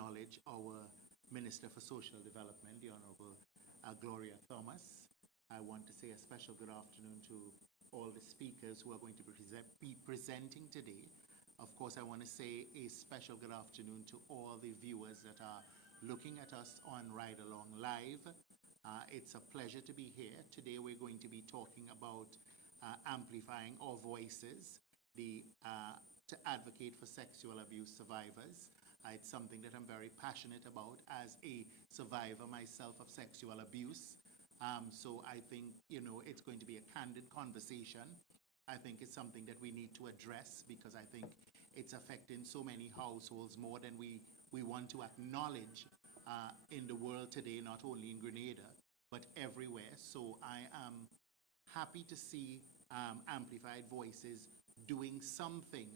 acknowledge our Minister for Social Development, the Honorable Gloria Thomas. I want to say a special good afternoon to all the speakers who are going to be presenting today. Of course, I want to say a special good afternoon to all the viewers that are looking at us on Ride Along Live. It's a pleasure to be here. Today we're going to be talking about amplifying our voices, to advocate for sexual abuse survivors. It's something that I'm very passionate about as a survivor myself of sexual abuse. So I think, it's going to be a candid conversation. I think it's something that we need to address because I think it's affecting so many households more than we want to acknowledge in the world today, not only in Grenada, but everywhere. So I am happy to see Amplified Voices doing something,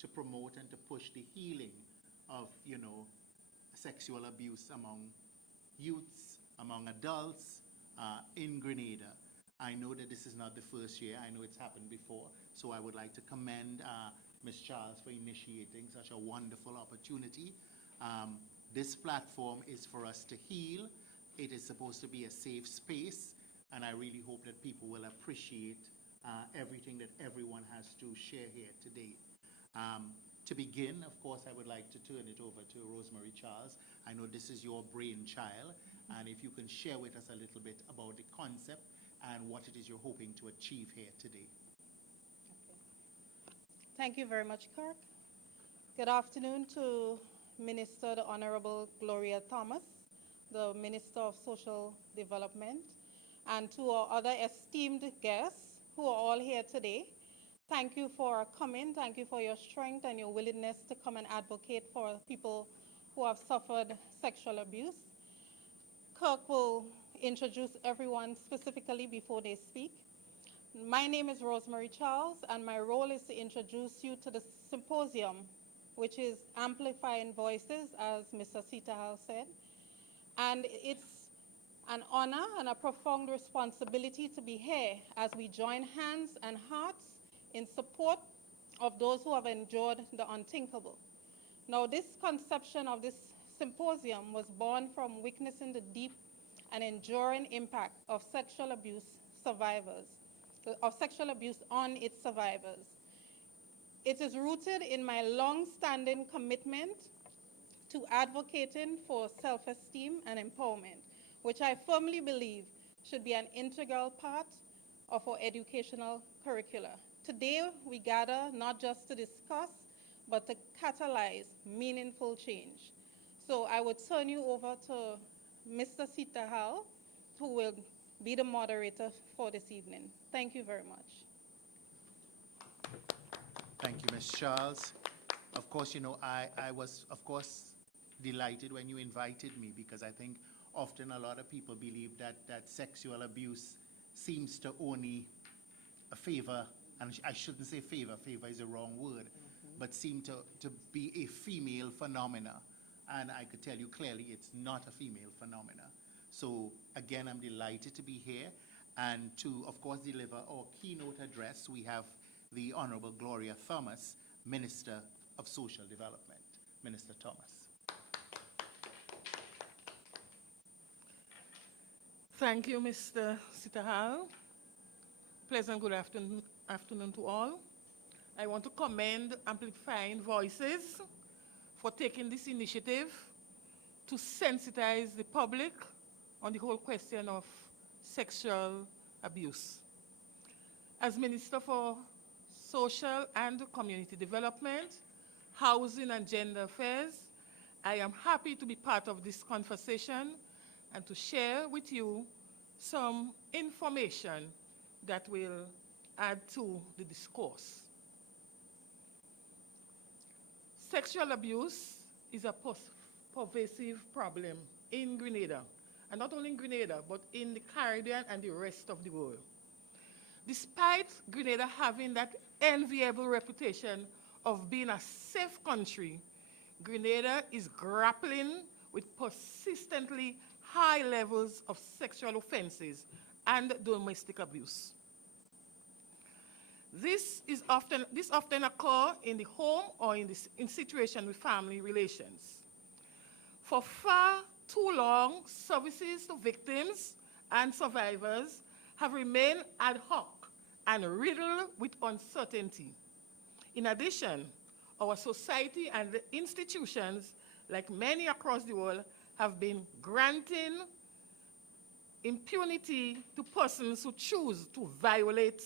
to promote and to push the healing of, sexual abuse among youths, among adults in Grenada. I know that this is not the first year. I know it's happened before. So I would like to commend Ms. Charles for initiating such a wonderful opportunity. This platform is for us to heal. It is supposed to be a safe space. And I really hope that people will appreciate everything that everyone has to share here today. To begin, of course, I would like to turn it over to Rosemary Charles. I know this is your brainchild, and if you can share with us a little bit about the concept and what it is you're hoping to achieve here today. Okay. Thank you very much, Kirk. Good afternoon to Minister, the Honorable Gloria Thomas, the Minister of Social Development, and to our other esteemed guests who are all here today. Thank you for coming. Thank you for your strength and your willingness to come and advocate for people who have suffered sexual abuse. Kirk will introduce everyone specifically before they speak. My name is Rosemary Charles, and my role is to introduce you to the Symposium, which is Amplifying Voices, as Mr. Sitahal said. And it's an honor and a profound responsibility to be here as we join hands and hearts in support of those who have endured the unthinkable. Now, this conception of this symposium was born from witnessing the deep and enduring impact of sexual abuse survivors, of sexual abuse on its survivors. It is rooted in my long-standing commitment to advocating for self-esteem and empowerment, which I firmly believe should be an integral part of our educational curricula. Today, we gather not just to discuss, but to catalyze meaningful change. So I would turn you over to Mr. Sitahal, who will be the moderator for this evening. Thank you very much. Thank you, Ms. Charles. Of course, I was, of course, delighted when you invited me because I think often a lot of people believe that sexual abuse seems to only favor, and I shouldn't say favor is the wrong word, but seem to be a female phenomena. And I could tell you clearly it's not a female phenomena. So again, I'm delighted to be here and to, of course, deliver our keynote address. We have the Honorable Gloria Thomas, Minister of Social Development. Minister Thomas. Thank you, Mr. Sitahal. Pleasant good afternoon to all. I want to commend Amplifying Voices for taking this initiative to sensitize the public on the whole question of sexual abuse. As Minister for Social and Community Development, Housing and Gender Affairs, I am happy to be part of this conversation and to share with you some information that will add to the discourse. Sexual abuse is a pervasive problem in Grenada, and not only in Grenada, but in the Caribbean and the rest of the world. Despite Grenada having that enviable reputation of being a safe country, Grenada is grappling with persistently high levels of sexual offenses and domestic abuse. This often occurs in the home or in situation with family relations. For far too long, services to victims and survivors have remained ad hoc and riddled with uncertainty. In addition, our society and the institutions, like many across the world, have been granting impunity to persons who choose to violate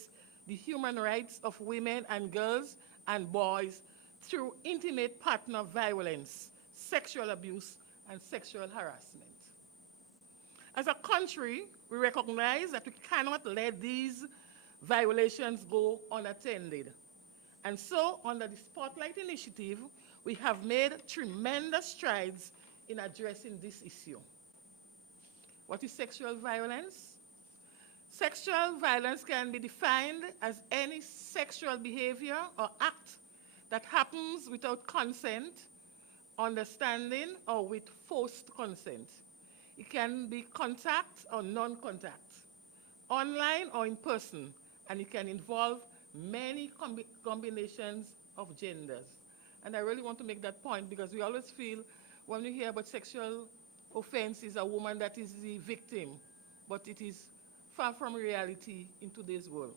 the human rights of women and girls and boys through intimate partner violence, sexual abuse, and sexual harassment. As a country, we recognize that we cannot let these violations go unattended. And so, under the Spotlight Initiative, we have made tremendous strides in addressing this issue. What is sexual violence? Sexual violence can be defined as any sexual behavior or act that happens without consent, understanding, or with forced consent. It can be contact or non-contact, online or in person, and it can involve many combinations of genders. And I really want to make that point because we always feel when we hear about sexual offense is a woman that is the victim, but it is far from reality in today's world.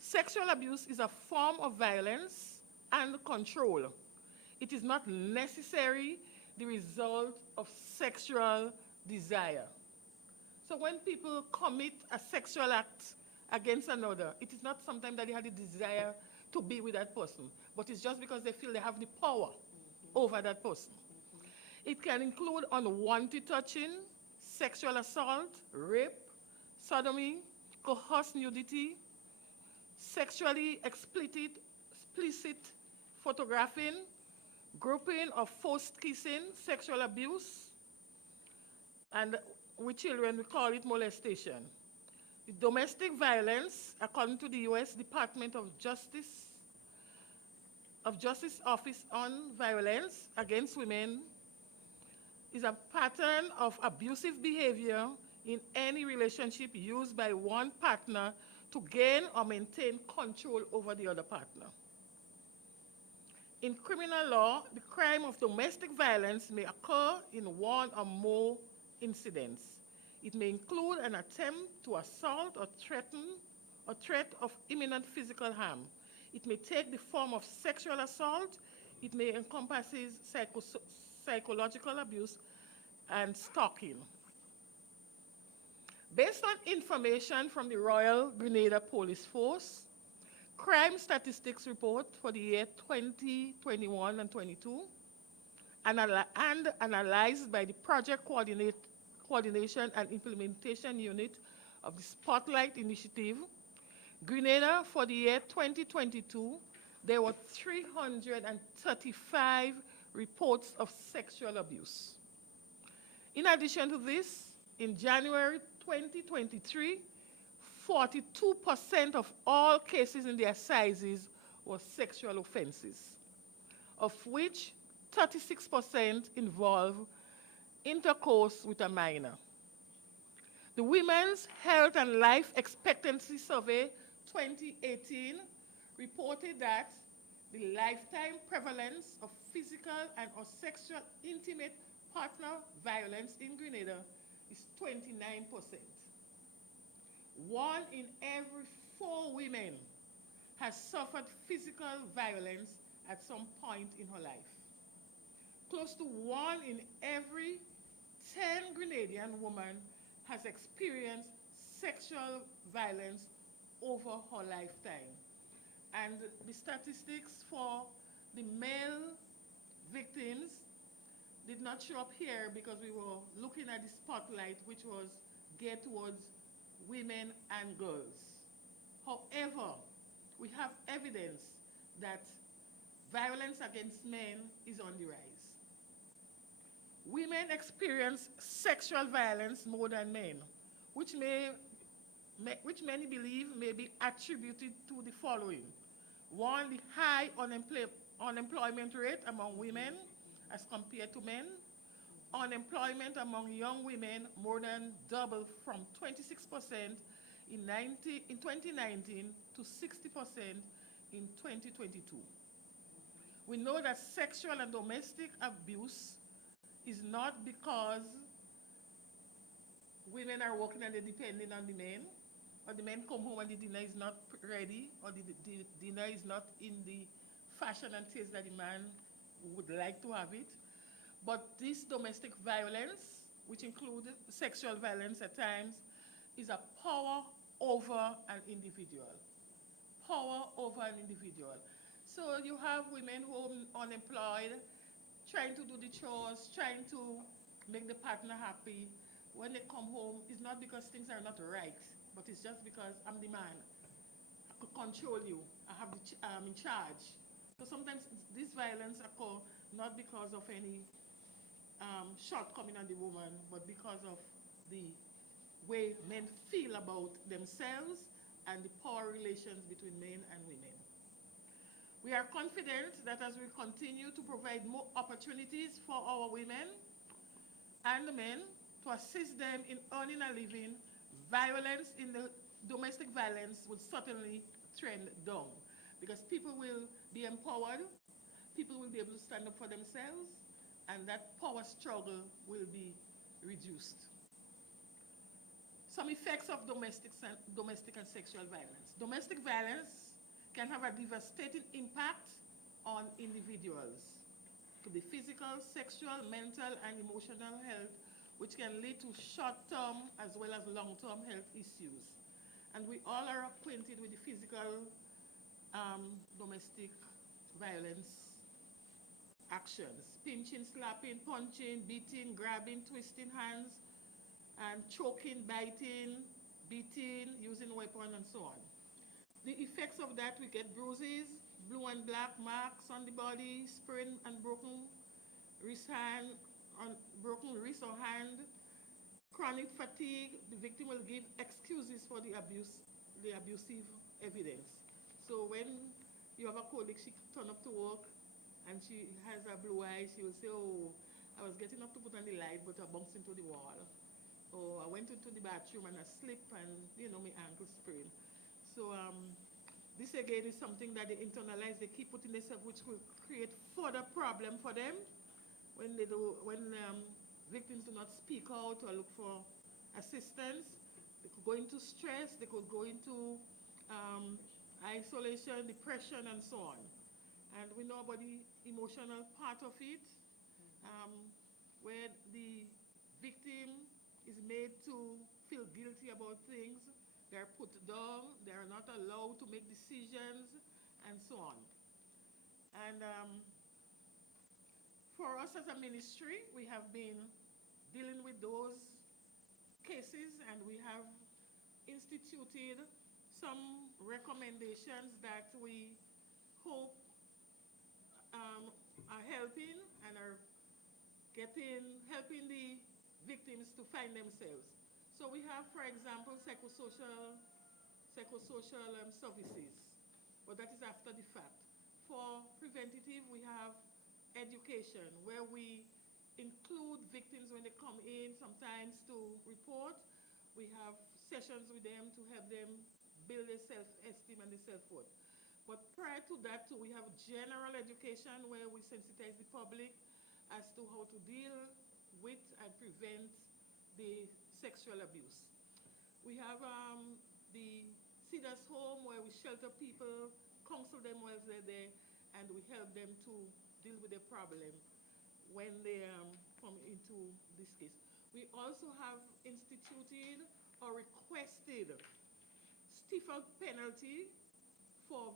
Sexual abuse is a form of violence and control. It is not necessarily the result of sexual desire. So when people commit a sexual act against another, it is not sometimes that they have the desire to be with that person, but it's just because they feel they have the power over that person. It can include unwanted touching, sexual assault, rape, sodomy, coerced nudity, sexually explicit photographing, grouping or forced kissing, sexual abuse, and with children we call it molestation. The domestic violence, according to the U.S. Department of Justice Office on Violence Against Women, is a pattern of abusive behavior in any relationship used by one partner to gain or maintain control over the other partner. In criminal law, the crime of domestic violence may occur in one or more incidents. It may include an attempt to assault or threat of imminent physical harm. It may take the form of sexual assault. It may encompass psychological abuse and stalking. Based on information from the Royal Grenada Police Force, crime statistics report for the year 2021 and 22, and analyzed by the Project Coordination and Implementation Unit of the Spotlight Initiative, Grenada for the year 2022, there were 335 reports of sexual abuse. In addition to this, in January 2023, 42% of all cases in the assizes were sexual offenses, of which 36% involve intercourse with a minor. The Women's Health and Life Expectancy Survey 2018 reported that the lifetime prevalence of physical and or sexual intimate partner violence in Grenada is 29%. 1 in every 4 women has suffered physical violence at some point in her life. Close to 1 in every 10 Grenadian women has experienced sexual violence over her lifetime. And the statistics for the male victims did not show up here because we were looking at the spotlight, which was geared towards women and girls. However, we have evidence that violence against men is on the rise. Women experience sexual violence more than men, which many believe may be attributed to the following. 1, the high unemployment rate among women as compared to men. Unemployment among young women more than doubled from 26% in 2019 to 60% in 2022. We know that sexual and domestic abuse is not because women are working and they're depending on the men, or the men come home and the dinner is not ready, or the dinner is not in the fashion and taste that the man would like to have it. But this domestic violence, which includes sexual violence at times, is a power over an individual. Power over an individual. So you have women who are unemployed, trying to do the chores, trying to make the partner happy. When they come home, it's not because things are not right, but it's just because I'm the man. I could control you. I'm in charge. So sometimes this violence occur not because of any shortcoming on the woman, but because of the way men feel about themselves and the power relations between men and women. We are confident that as we continue to provide more opportunities for our women and the men to assist them in earning a living, violence in the domestic violence would certainly trend down, because people will be empowered, people will be able to stand up for themselves, and that power struggle will be reduced. Some effects of domestic and sexual violence. Domestic violence can have a devastating impact on individuals to the physical, sexual, mental, and emotional health, which can lead to short-term as well as long-term health issues. And we all are acquainted with the physical domestic violence actions: pinching, slapping, punching, beating, grabbing, twisting hands, and choking, biting, beating, using weapons, and so on. The effects of that, we get bruises, blue and black marks on the body, sprained and broken wrist or hand, chronic fatigue. The victim will give excuses for the abusive evidence. So when you have a colleague, she turn up to work and she has a blue eye, she will say, oh, I was getting up to put on the light, but I bumped into the wall. Or I went into the bathroom and I slipped and, my ankle sprained. So this again is something that they internalize, they keep putting themselves, which will create further problem for them when victims do not speak out or look for assistance. They could go into stress, they could go into isolation, depression, and so on. And we know about the emotional part of it, where the victim is made to feel guilty about things. They're put down, they're not allowed to make decisions, and so on. And for us as a ministry, we have been dealing with those cases, and we have instituted some recommendations that we hope are helping and are helping the victims to find themselves. So we have, for example, psychosocial services, but that is after the fact. For preventative, we have education, where we include victims when they come in, sometimes to report. We have sessions with them to help them build their self-esteem and their self-worth. But prior to that, too, we have general education, where we sensitize the public as to how to deal with and prevent the sexual abuse. We have the Cedars Home, where we shelter people, counsel them while they're there, and we help them to deal with their problem when they come into this case. We also have instituted or requested stiffer penalty for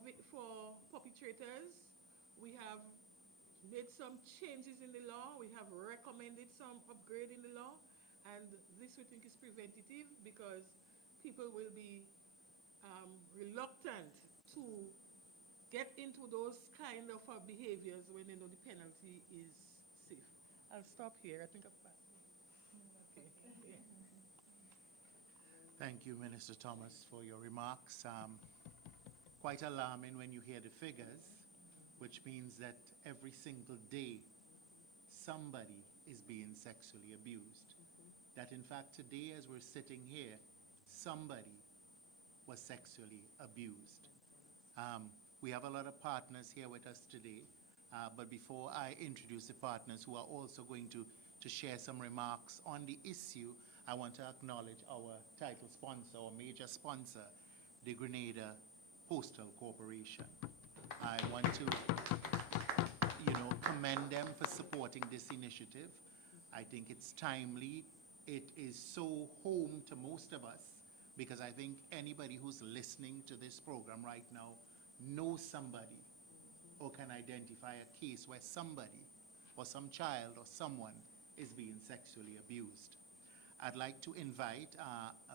perpetrators. We have made some changes in the law. We have recommended some upgrade in the law. And this we think is preventative, because people will be reluctant to get into those kind of behaviors when they know the penalty is safe. I'll stop here. I think I've passed. Okay. Yeah. Thank you, Minister Thomas, for your remarks. Quite alarming when you hear the figures, which means that every single day somebody is being sexually abused. That in fact today, as we're sitting here, somebody was sexually abused. We have a lot of partners here with us today. But before I introduce the partners who are also going to share some remarks on the issue, I want to acknowledge our title sponsor, or major sponsor, the Grenada Postal Corporation. I want to, commend them for supporting this initiative. I think it's timely. It is so home to most of us, because I think anybody who's listening to this program right now knows somebody or can identify a case where somebody or some child or someone is being sexually abused. I'd like to invite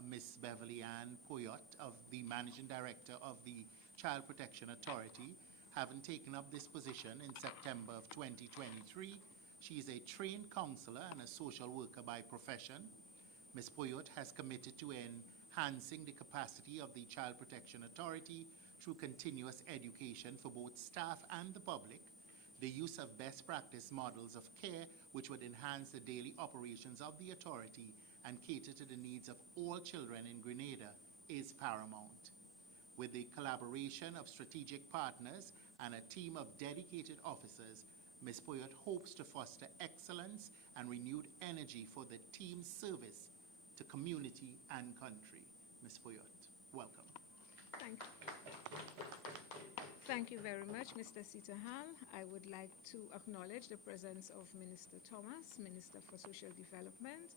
Ms. Beverly Ann Poyot, of the Managing Director of the Child Protection Authority, having taken up this position in September of 2023. She is a trained counselor and a social worker by profession. Ms. Poyot has committed to enhancing the capacity of the Child Protection Authority through continuous education for both staff and the public, the use of best practice models of care which would enhance the daily operations of the authority and cater to the needs of all children in Grenada is paramount. With the collaboration of strategic partners and a team of dedicated officers, Ms. Poyot hopes to foster excellence and renewed energy for the team's service to community and country. Ms. Poyot, welcome. Thank you. Thank you very much, Mr. Sitahal. I would like to acknowledge the presence of Minister Thomas, Minister for Social Development.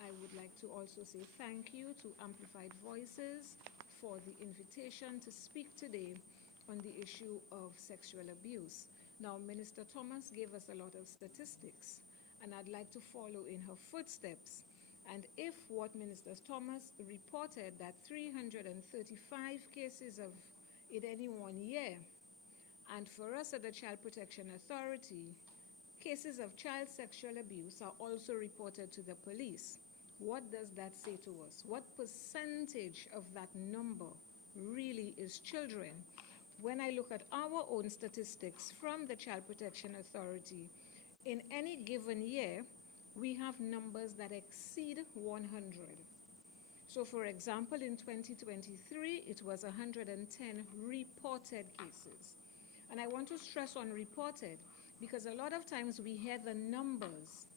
I would like to also say thank you to Amplified Voices for the invitation to speak today on the issue of sexual abuse. Now, Minister Thomas gave us a lot of statistics, and I'd like to follow in her footsteps. And if what Minister Thomas reported, that 335 cases of in any 1 year, and for us at the Child Protection Authority, cases of child sexual abuse are also reported to the police. What does that say to us? What percentage of that number really is children? When I look at our own statistics from the Child Protection Authority, in any given year, we have numbers that exceed 100. So for example, in 2023, it was 110 reported cases. And I want to stress on reported, because a lot of times we hear the numbers,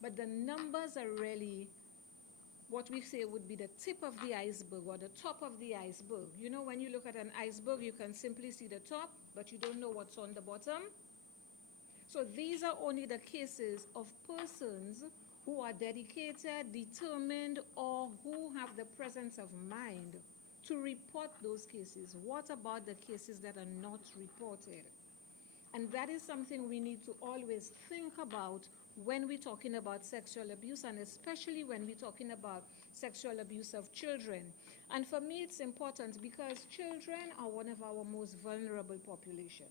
but the numbers are really what we say would be the tip of the iceberg, or the top of the iceberg. You know, when you look at an iceberg, you can simply see the top, but you don't know what's on the bottom. So these are only the cases of persons who are dedicated, determined, or who have the presence of mind to report those cases. What about the cases that are not reported? And that is something we need to always think about when we're talking about sexual abuse, and especially when we're talking about sexual abuse of children. And for me, it's important because children are one of our most vulnerable populations.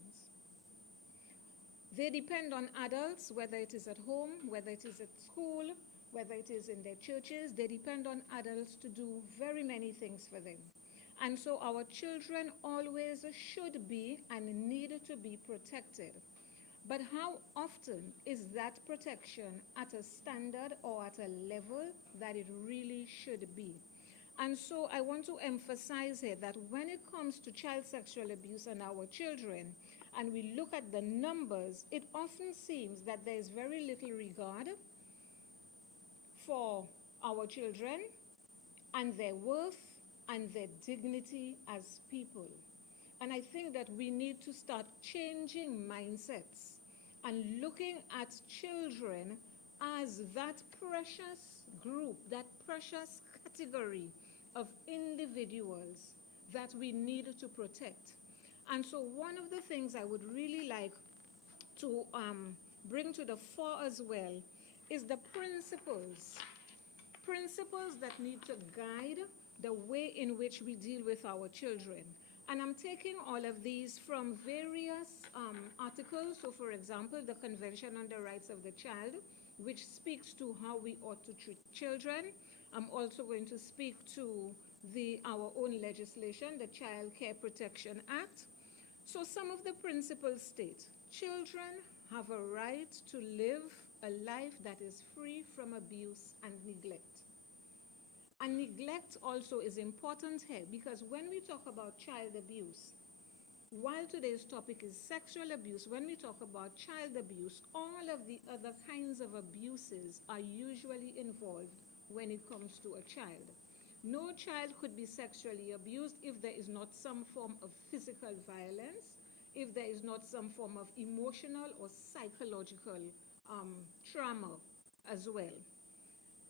They depend on adults, whether it is at home, whether it is at school, whether it is in their churches. They depend on adults to do very many things for them. And so our children always should be and need to be protected. But how often is that protection at a standard or at a level that it really should be? And so I want to emphasize here that when it comes to child sexual abuse and our children, and we look at the numbers, it often seems that there is very little regard for our children and their worth and their dignity as people. And I think that we need to start changing mindsets and looking at children as that precious group, that precious category of individuals that we need to protect. And so one of the things I would really like to bring to the fore as well is the principles that need to guide the way in which we deal with our children. And I'm taking all of these from various articles. So for example, the Convention on the Rights of the Child, which speaks to how we ought to treat children. I'm also going to speak to our own legislation, the Child Care Protection Act. So some of the principles state, children have a right to live a life that is free from abuse and neglect. And neglect also is important here, because when we talk about child abuse, while today's topic is sexual abuse, when we talk about child abuse, all of the other kinds of abuses are usually involved when it comes to a child. No child could be sexually abused if there is not some form of physical violence, if there is not some form of emotional or psychological trauma as well.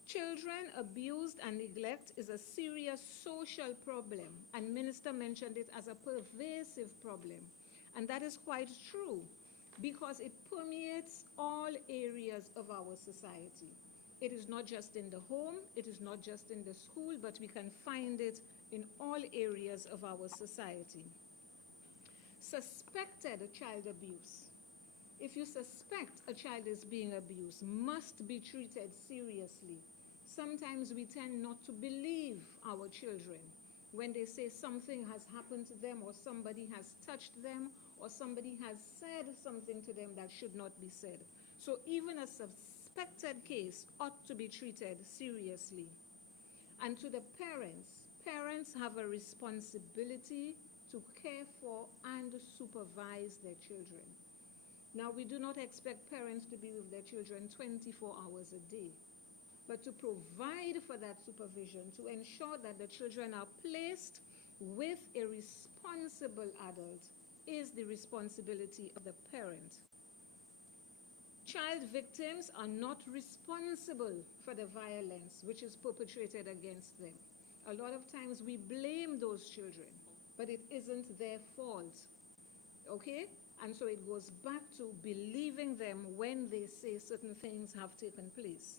Children abused and neglect is a serious social problem, and Minister mentioned it as a pervasive problem. And that is quite true because it permeates all areas of our society. It is not just in the home, it is not just in the school, but we can find it in all areas of our society. Suspected child abuse. If you suspect a child is being abused, must be treated seriously. Sometimes we tend not to believe our children when they say something has happened to them, or somebody has touched them, or somebody has said something to them that should not be said. So even a suspected case ought to be treated seriously. And to the parents, parents have a responsibility to care for and supervise their children. Now, we do not expect parents to be with their children 24 hours a day, but to provide for that supervision, to ensure that the children are placed with a responsible adult, is the responsibility of the parent. Child victims are not responsible for the violence which is perpetrated against them. A lot of times we blame those children, but it isn't their fault, okay? And so it goes back to believing them when they say certain things have taken place.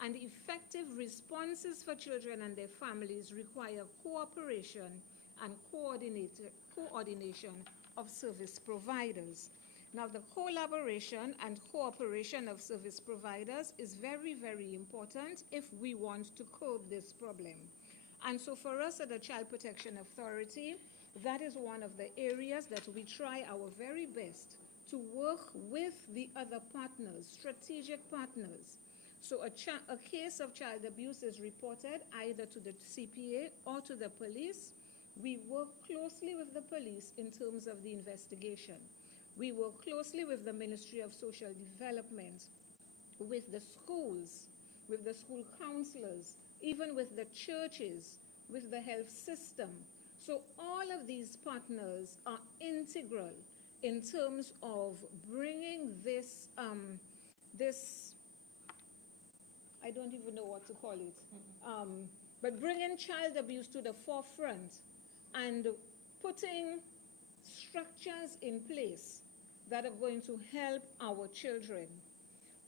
And effective responses for children and their families require cooperation and coordination of service providers. Now, the collaboration and cooperation of service providers is very, very important if we want to curb this problem. And so for us at the Child Protection Authority, that is one of the areas that we try our very best to work with the other partners, strategic partners. So a case of child abuse is reported either to the CPA or to the police. We work closely with the police in terms of the investigation. We work closely with the Ministry of Social Development, with the schools, with the school counselors, even with the churches, with the health system. So all of these partners are integral in terms of bringing this, I don't even know what to call it, but bringing child abuse to the forefront and putting structures in place that are going to help our children.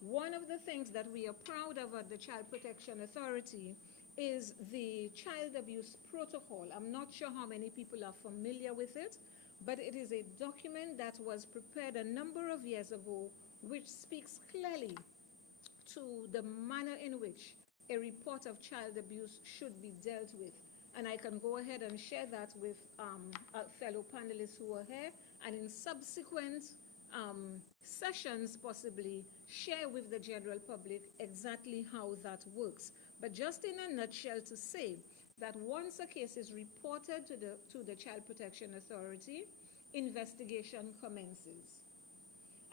One of the things that we are proud of at the Child Protection Authority is the Child Abuse Protocol. I'm not sure how many people are familiar with it, but it is a document that was prepared a number of years ago, which speaks clearly to the manner in which a report of child abuse should be dealt with. And I can go ahead and share that with fellow panelists who are here, and in subsequent sessions possibly share with the general public exactly how that works. But just in a nutshell to say that once a case is reported to the Child Protection Authority, investigation commences.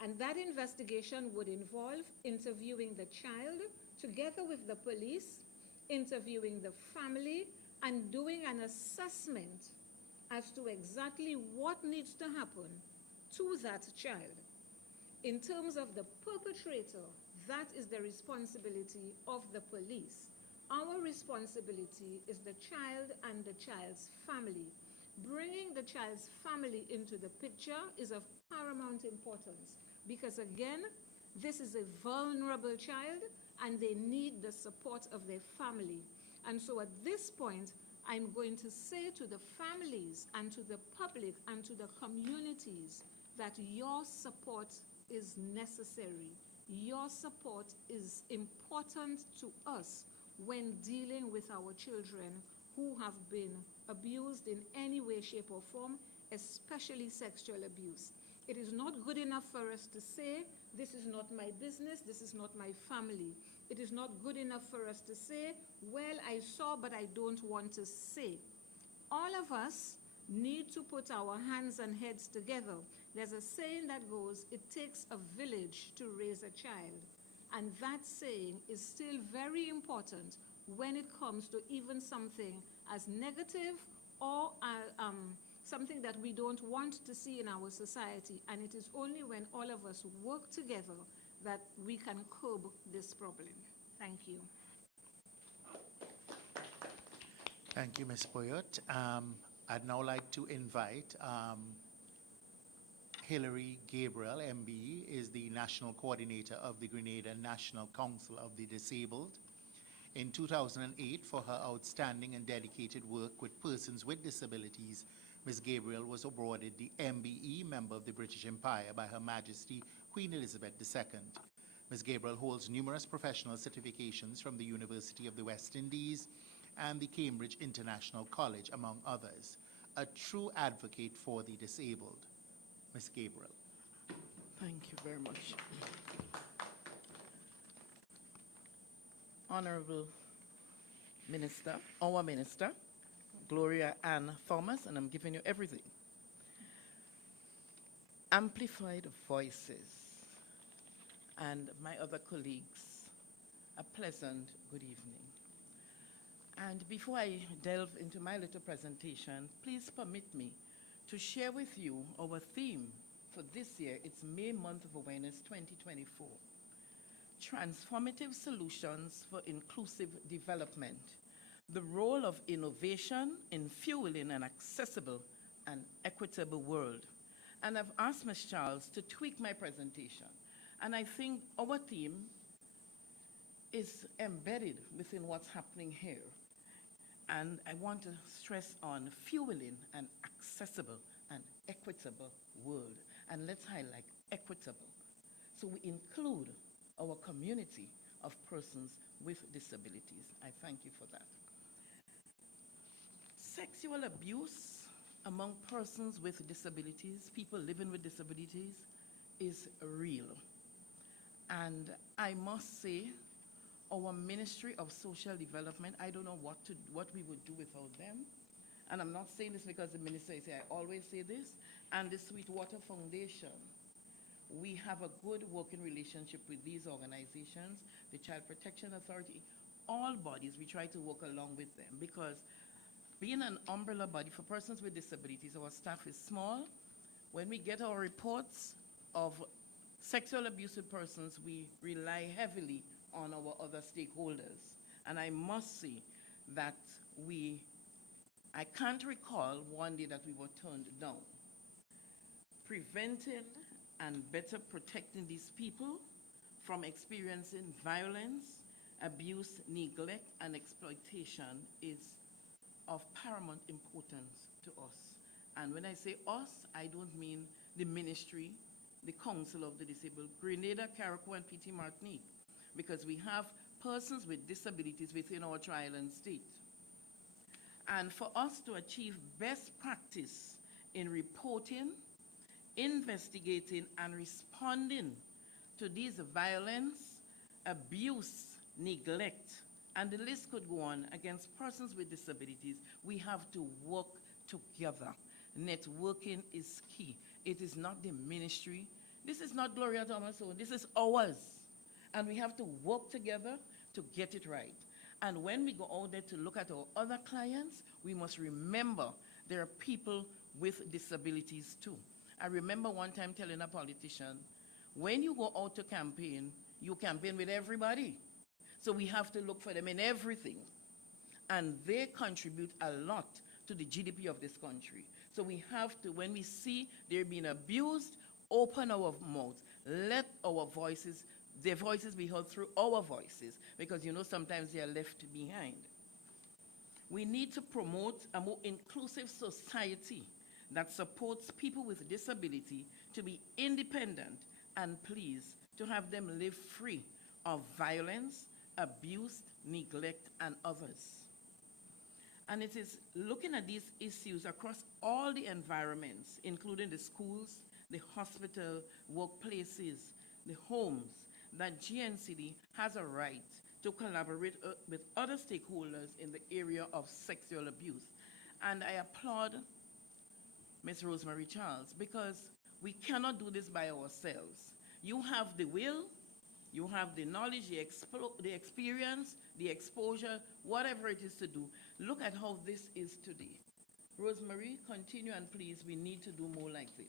And that investigation would involve interviewing the child together with the police, interviewing the family, and doing an assessment as to exactly what needs to happen to that child. In terms of the perpetrator, that is the responsibility of the police. Our responsibility is the child and the child's family. Bringing the child's family into the picture is of paramount importance because, again, this is a vulnerable child and they need the support of their family. And so at this point, I'm going to say to the families and to the public and to the communities that your support is necessary. Your support is important to us when dealing with our children who have been abused in any way, shape, or form, especially sexual abuse. It is not good enough for us to say, this is not my business, this is not my family. It is not good enough for us to say, well, I saw, but I don't want to say. All of us need to put our hands and heads together. There's a saying that goes, it takes a village to raise a child. And that saying is still very important when it comes to even something as negative or something that we don't want to see in our society. And it is only when all of us work together that we can curb this problem. Thank you. Thank you, Ms. Boyot. I'd now like to invite Hilary Gabriel, MBE, is the National Coordinator of the Grenada National Council of the Disabled. In 2008, for her outstanding and dedicated work with persons with disabilities, Ms. Gabriel was awarded the MBE Member of the British Empire by Her Majesty Queen Elizabeth II. Ms. Gabriel holds numerous professional certifications from the University of the West Indies and the Cambridge International College, among others. A true advocate for the disabled. Ms. Gabriel. Thank you very much. Honorable Minister, our Minister, Gloria Ann Thomas, and I'm giving you everything. Amplified voices, and my other colleagues, a pleasant good evening. And before I delve into my little presentation, please permit me to share with you our theme for this year. It's May Month of Awareness 2024. Transformative Solutions for Inclusive Development. The role of innovation in fueling an accessible and equitable world. And I've asked Ms. Charles to tweak my presentation. And I think our theme is embedded within what's happening here. And I want to stress on fueling an accessible and equitable world. And let's highlight equitable. So we include our community of persons with disabilities. I thank you for that. Sexual abuse among persons with disabilities, people living with disabilities, is real. And I must say, our Ministry of Social Development, I don't know what we would do without them. And I'm not saying this because the minister is here, I always say this. And the Sweetwater Foundation, we have a good working relationship with these organizations, the Child Protection Authority, all bodies, we try to work along with them because being an umbrella body for persons with disabilities, our staff is small. When we get our reports of sexual abuse with persons, we rely heavily on our other stakeholders. And I must say that I can't recall one day that we were turned down. Preventing and better protecting these people from experiencing violence, abuse, neglect, and exploitation is of paramount importance to us. And when I say us, I don't mean the ministry, the Council of the Disabled, Grenada, Carriacou, and PT Martinique, because we have persons with disabilities within our tri-island state. And for us to achieve best practice in reporting, investigating, and responding to these violence, abuse, neglect, and the list could go on against persons with disabilities, we have to work together. Networking is key. It is not the ministry. This is not Gloria Thomas' own. This is ours. And we have to work together to get it right. And when we go out there to look at our other clients, we must remember there are people with disabilities too. I remember one time telling a politician, when you go out to campaign, you campaign with everybody. So we have to look for them in everything. And they contribute a lot to the GDP of this country. So we have to, when we see they're being abused, open our mouths. Let our voices, their voices be heard through our voices, because you know sometimes they are left behind. We need to promote a more inclusive society that supports people with disability to be independent and pleased, to have them live free of violence, abuse, neglect, and others. And it is looking at these issues across all the environments, including the schools, the hospital, workplaces, the homes, that GNCD has a right to collaborate with other stakeholders in the area of sexual abuse. And I applaud Miss Rosemary Charles, because we cannot do this by ourselves. You have the will, you have the knowledge, the experience, the exposure, whatever it is to do. Look at how this is today. Rosemary, continue, and please, we need to do more like this.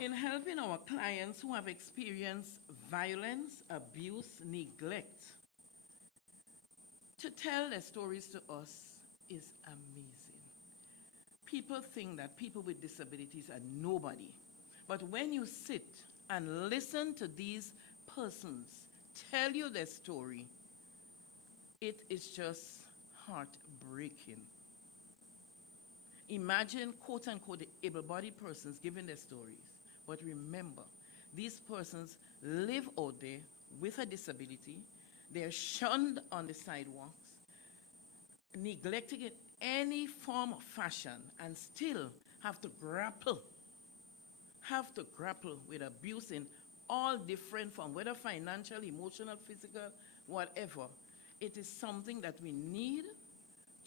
In helping our clients who have experienced violence, abuse, neglect, to tell their stories to us is amazing. People think that people with disabilities are nobody. But when you sit and listen to these persons tell you their story, it is just heartbreaking. Imagine, quote unquote, the able-bodied persons giving their stories. But remember, these persons live out there with a disability. They're shunned on the sidewalks, neglected in any form of fashion, and still have to grapple with abuse in all different forms, whether financial, emotional, physical, whatever. It is something that we need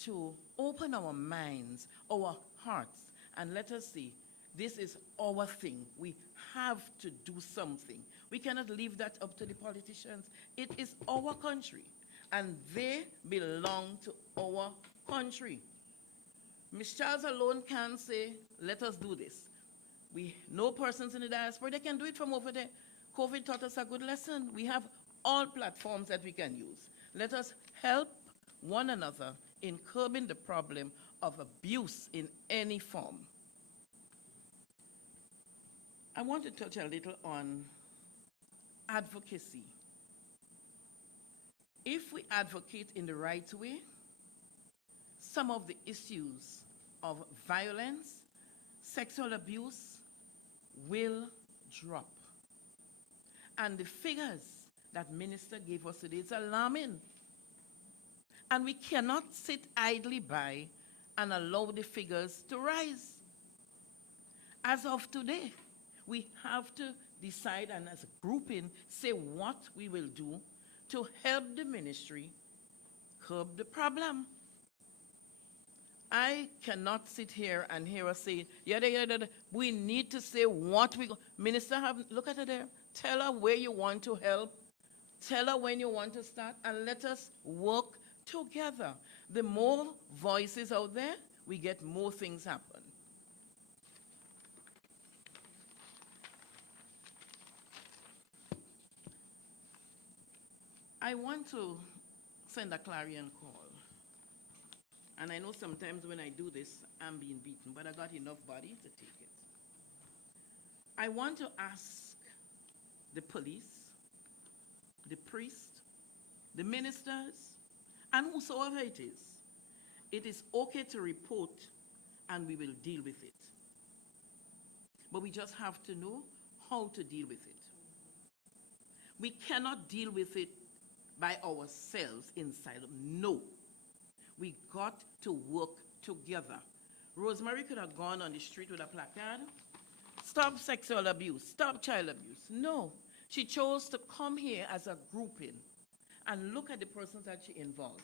to open our minds, our hearts, and let us see, this is our thing. We have to do something. We cannot leave that up to the politicians. It is our country, and they belong to our country. Ms. Charles alone can't say, let us do this. We know persons in the diaspora, they can do it from over there. COVID taught us a good lesson. We have all platforms that we can use. Let us help one another in curbing the problem of abuse in any form. I want to touch a little on advocacy. If we advocate in the right way, some of the issues of violence, sexual abuse will drop. And the figures that Minister gave us today is alarming. And we cannot sit idly by and allow the figures to rise. As of today, we have to decide and as a grouping say what we will do to help the ministry curb the problem. I cannot sit here and hear us say, yada. We need to say what we go. Minister, look at her there. Tell her where you want to help. Tell her when you want to start, and let us work together. The more voices out there, we get more things happen. I want to send a clarion call. And I know sometimes when I do this, I'm being beaten, but I got enough body to take it. I want to ask the police, the priest, the ministers, and whosoever it is okay to report and we will deal with it. But we just have to know how to deal with it. We cannot deal with it by ourselves inside. No. We got to work together. Rosemary could have gone on the street with a placard, stop sexual abuse, stop child abuse. No. She chose to come here as a grouping and look at the persons that she involved.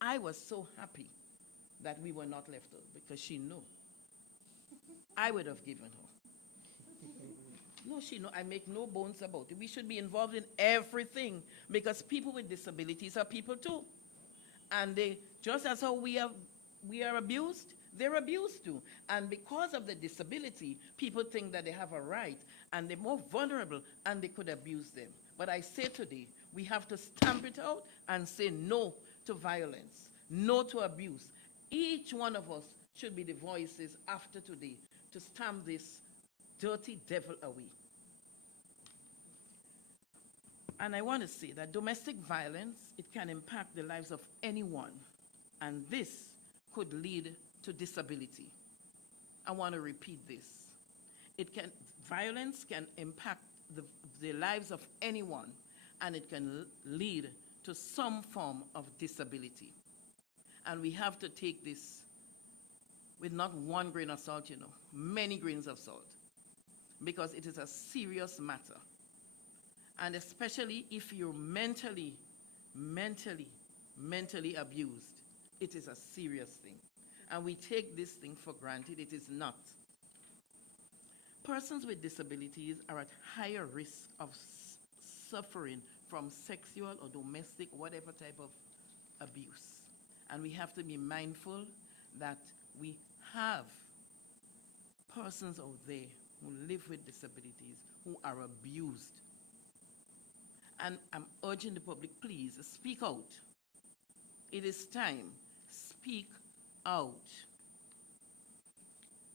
I was so happy that we were not left out because she knew. I would have given her. No, she know. I make no bones about it. We should be involved in everything because people with disabilities are people too. And they, just as how we are abused, they're abused too. And because of the disability, people think that they have a right and they're more vulnerable and they could abuse them. But I say today, we have to stamp it out and say no to violence, no to abuse. Each one of us should be the voices after today to stamp this dirty devil away. And I want to say that domestic violence, it can impact the lives of anyone, and this could lead to disability. I want to repeat this. Violence can impact the lives of anyone, and it can lead to some form of disability. And we have to take this with not one grain of salt, many grains of salt, because it is a serious matter. And especially if you're mentally abused, it is a serious thing. and we take this thing for granted. It is not. Persons with disabilities are at higher risk of suffering from sexual or domestic, whatever type of abuse. And we have to be mindful that we have persons out there who live with disabilities who are abused. And I'm urging the public, please speak out. It is time. Speak out.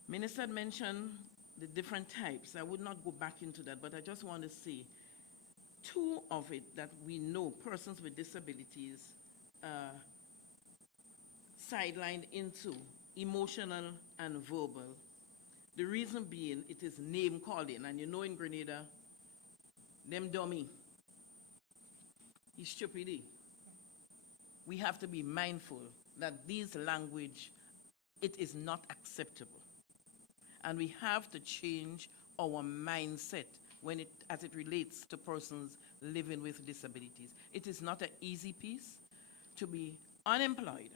Minister had mentioned the different types. I would not go back into that, but I just want to say two of it that we know persons with disabilities sidelined into: emotional and verbal. The reason being, it is name calling, and you know in Grenada, them dummy, he's stupid. We have to be mindful that this language, it is not acceptable. And we have to change our mindset as it relates to persons living with disabilities. It is not an easy piece to be unemployed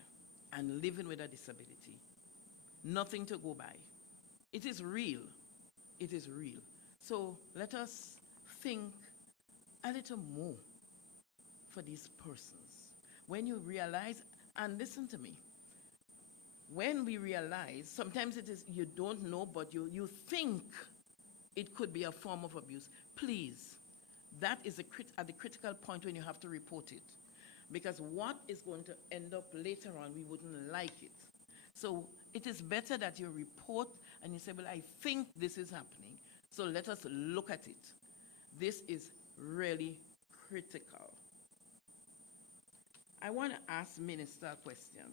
and living with a disability. Nothing to go by. It is real. It is real. So let us think a little more for these persons. When you realize, and listen to me, when we realize, sometimes it is you don't know, but you think it could be a form of abuse, please, that is at the critical point when you have to report it. Because what is going to end up later on, we wouldn't like it. So it is better that you report and you say, well, I think this is happening, so let us look at it. This is really critical. I want to ask Minister a question.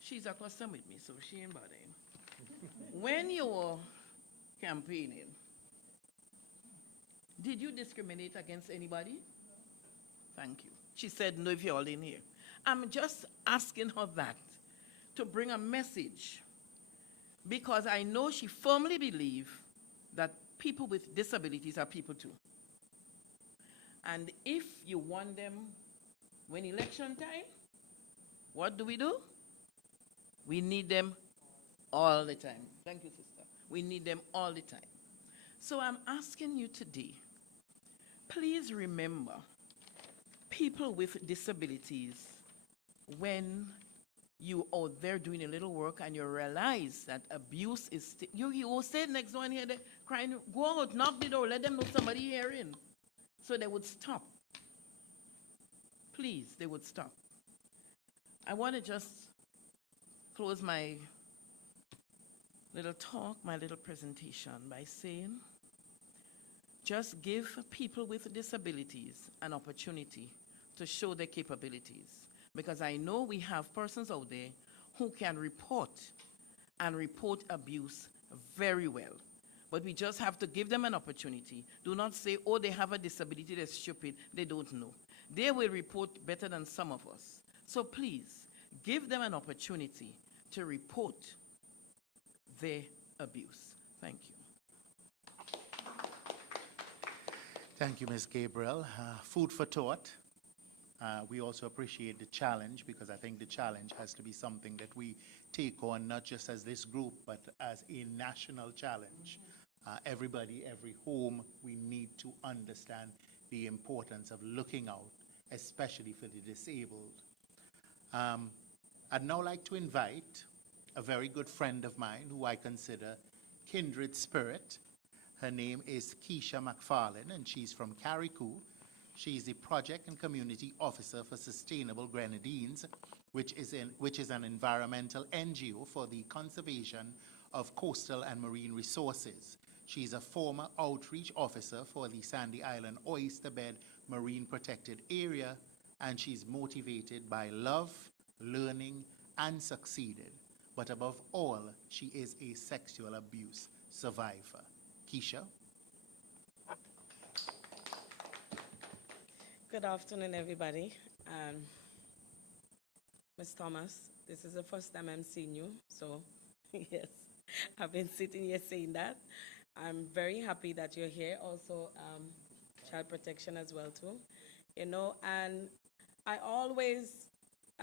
She's accustomed with me, so she ain't bothering. When you were campaigning, did you discriminate against anybody? Thank you. She said no if you're all in here. I'm just asking her that to bring a message, because I know she firmly believes that people with disabilities are people too. And if you want them when election time, what do? We need them all the time. Thank you, sister. We need them all the time. So I'm asking you today, please remember people with disabilities when you out there doing a little work and you realize that abuse is, you will say next one here, crying, go out, knock the door, let them know somebody hearing. So they would stop. Please, they would stop. I want to just close my little talk, my little presentation by saying, just give people with disabilities an opportunity to show their capabilities. Because I know we have persons out there who can report and report abuse very well. But we just have to give them an opportunity. Do not say, oh, they have a disability, they're stupid, they don't know. They will report better than some of us. So please, give them an opportunity to report their abuse. Thank you. Thank you, Ms. Gabriel. Food for thought. We also appreciate the challenge, because I think the challenge has to be something that we take on, not just as this group, but as a national challenge. Everybody, every home, we need to understand the importance of looking out, especially for the disabled. I'd now like to invite a very good friend of mine who I consider kindred spirit. Her name is Keisha McFarlane, and she's from Carriacou. She's the Project and Community Officer for Sustainable Grenadines, which is an environmental NGO for the conservation of coastal and marine resources. She's a former outreach officer for the Sandy Island Oysterbed Marine Protected Area, and she's motivated by love, learning, and succeeded. But above all, she is a sexual abuse survivor. Keisha? Good afternoon, everybody. Ms. Thomas, this is the first time I'm seeing you, so yes, I've been sitting here saying that. I'm very happy that you're here, also child protection as well too. You know, and I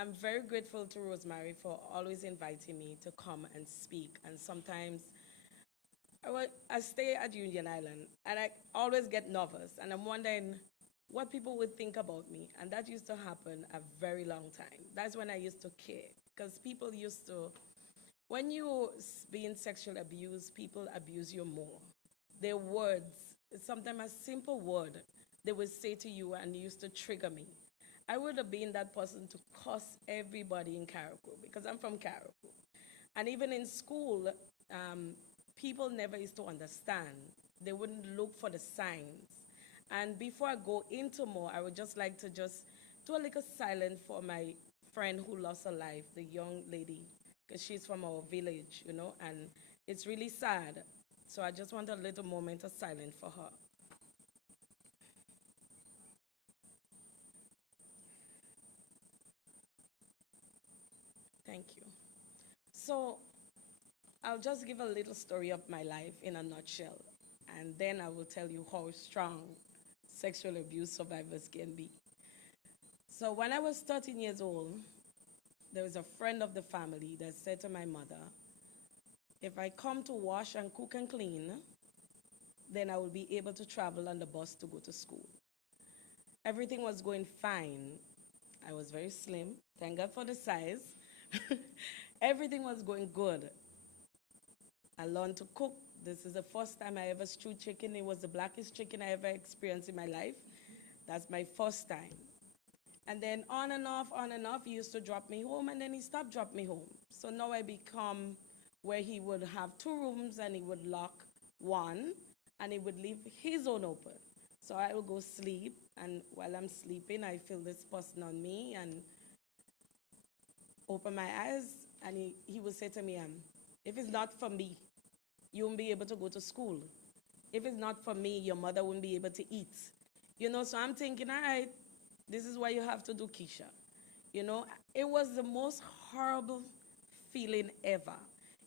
I'm very grateful to Rosemary for always inviting me to come and speak. And sometimes I stay at Union Island, and I always get nervous, and I'm wondering what people would think about me. And that used to happen a very long time. That's when I used to care, because people used to, when you being sexually abused, people abuse you more. Their words, sometimes a simple word, they would say to you and used to trigger me. I would have been that person to cuss everybody in Carriacou because I'm from Carriacou. And even in school, people never used to understand. They wouldn't look for the signs. And before I go into more, I would just like to just do a little silent for my friend who lost her life, the young lady, because she's from our village, and it's really sad. So I just want a little moment of silence for her. Thank you. So I'll just give a little story of my life in a nutshell, and then I will tell you how strong sexual abuse survivors can be. So when I was 13 years old, there was a friend of the family that said to my mother, if I come to wash and cook and clean, then I will be able to travel on the bus to go to school. Everything was going fine. I was very slim, thank God for the size. Everything was going good. I learned to cook. This is the first time I ever stewed chicken. It was the blackest chicken I ever experienced in my life. That's my first time. And then on and off, he used to drop me home, and then he stopped dropping me home. So now I become where he would have 2 rooms, and he would lock one, and he would leave his own open. So I will go sleep, and while I'm sleeping, I feel this person on me, and open my eyes, and he would say to me, if it's not for me, you won't be able to go to school. If it's not for me, your mother won't be able to eat. So I'm thinking, all right, this is what you have to do, Keisha. It was the most horrible feeling ever.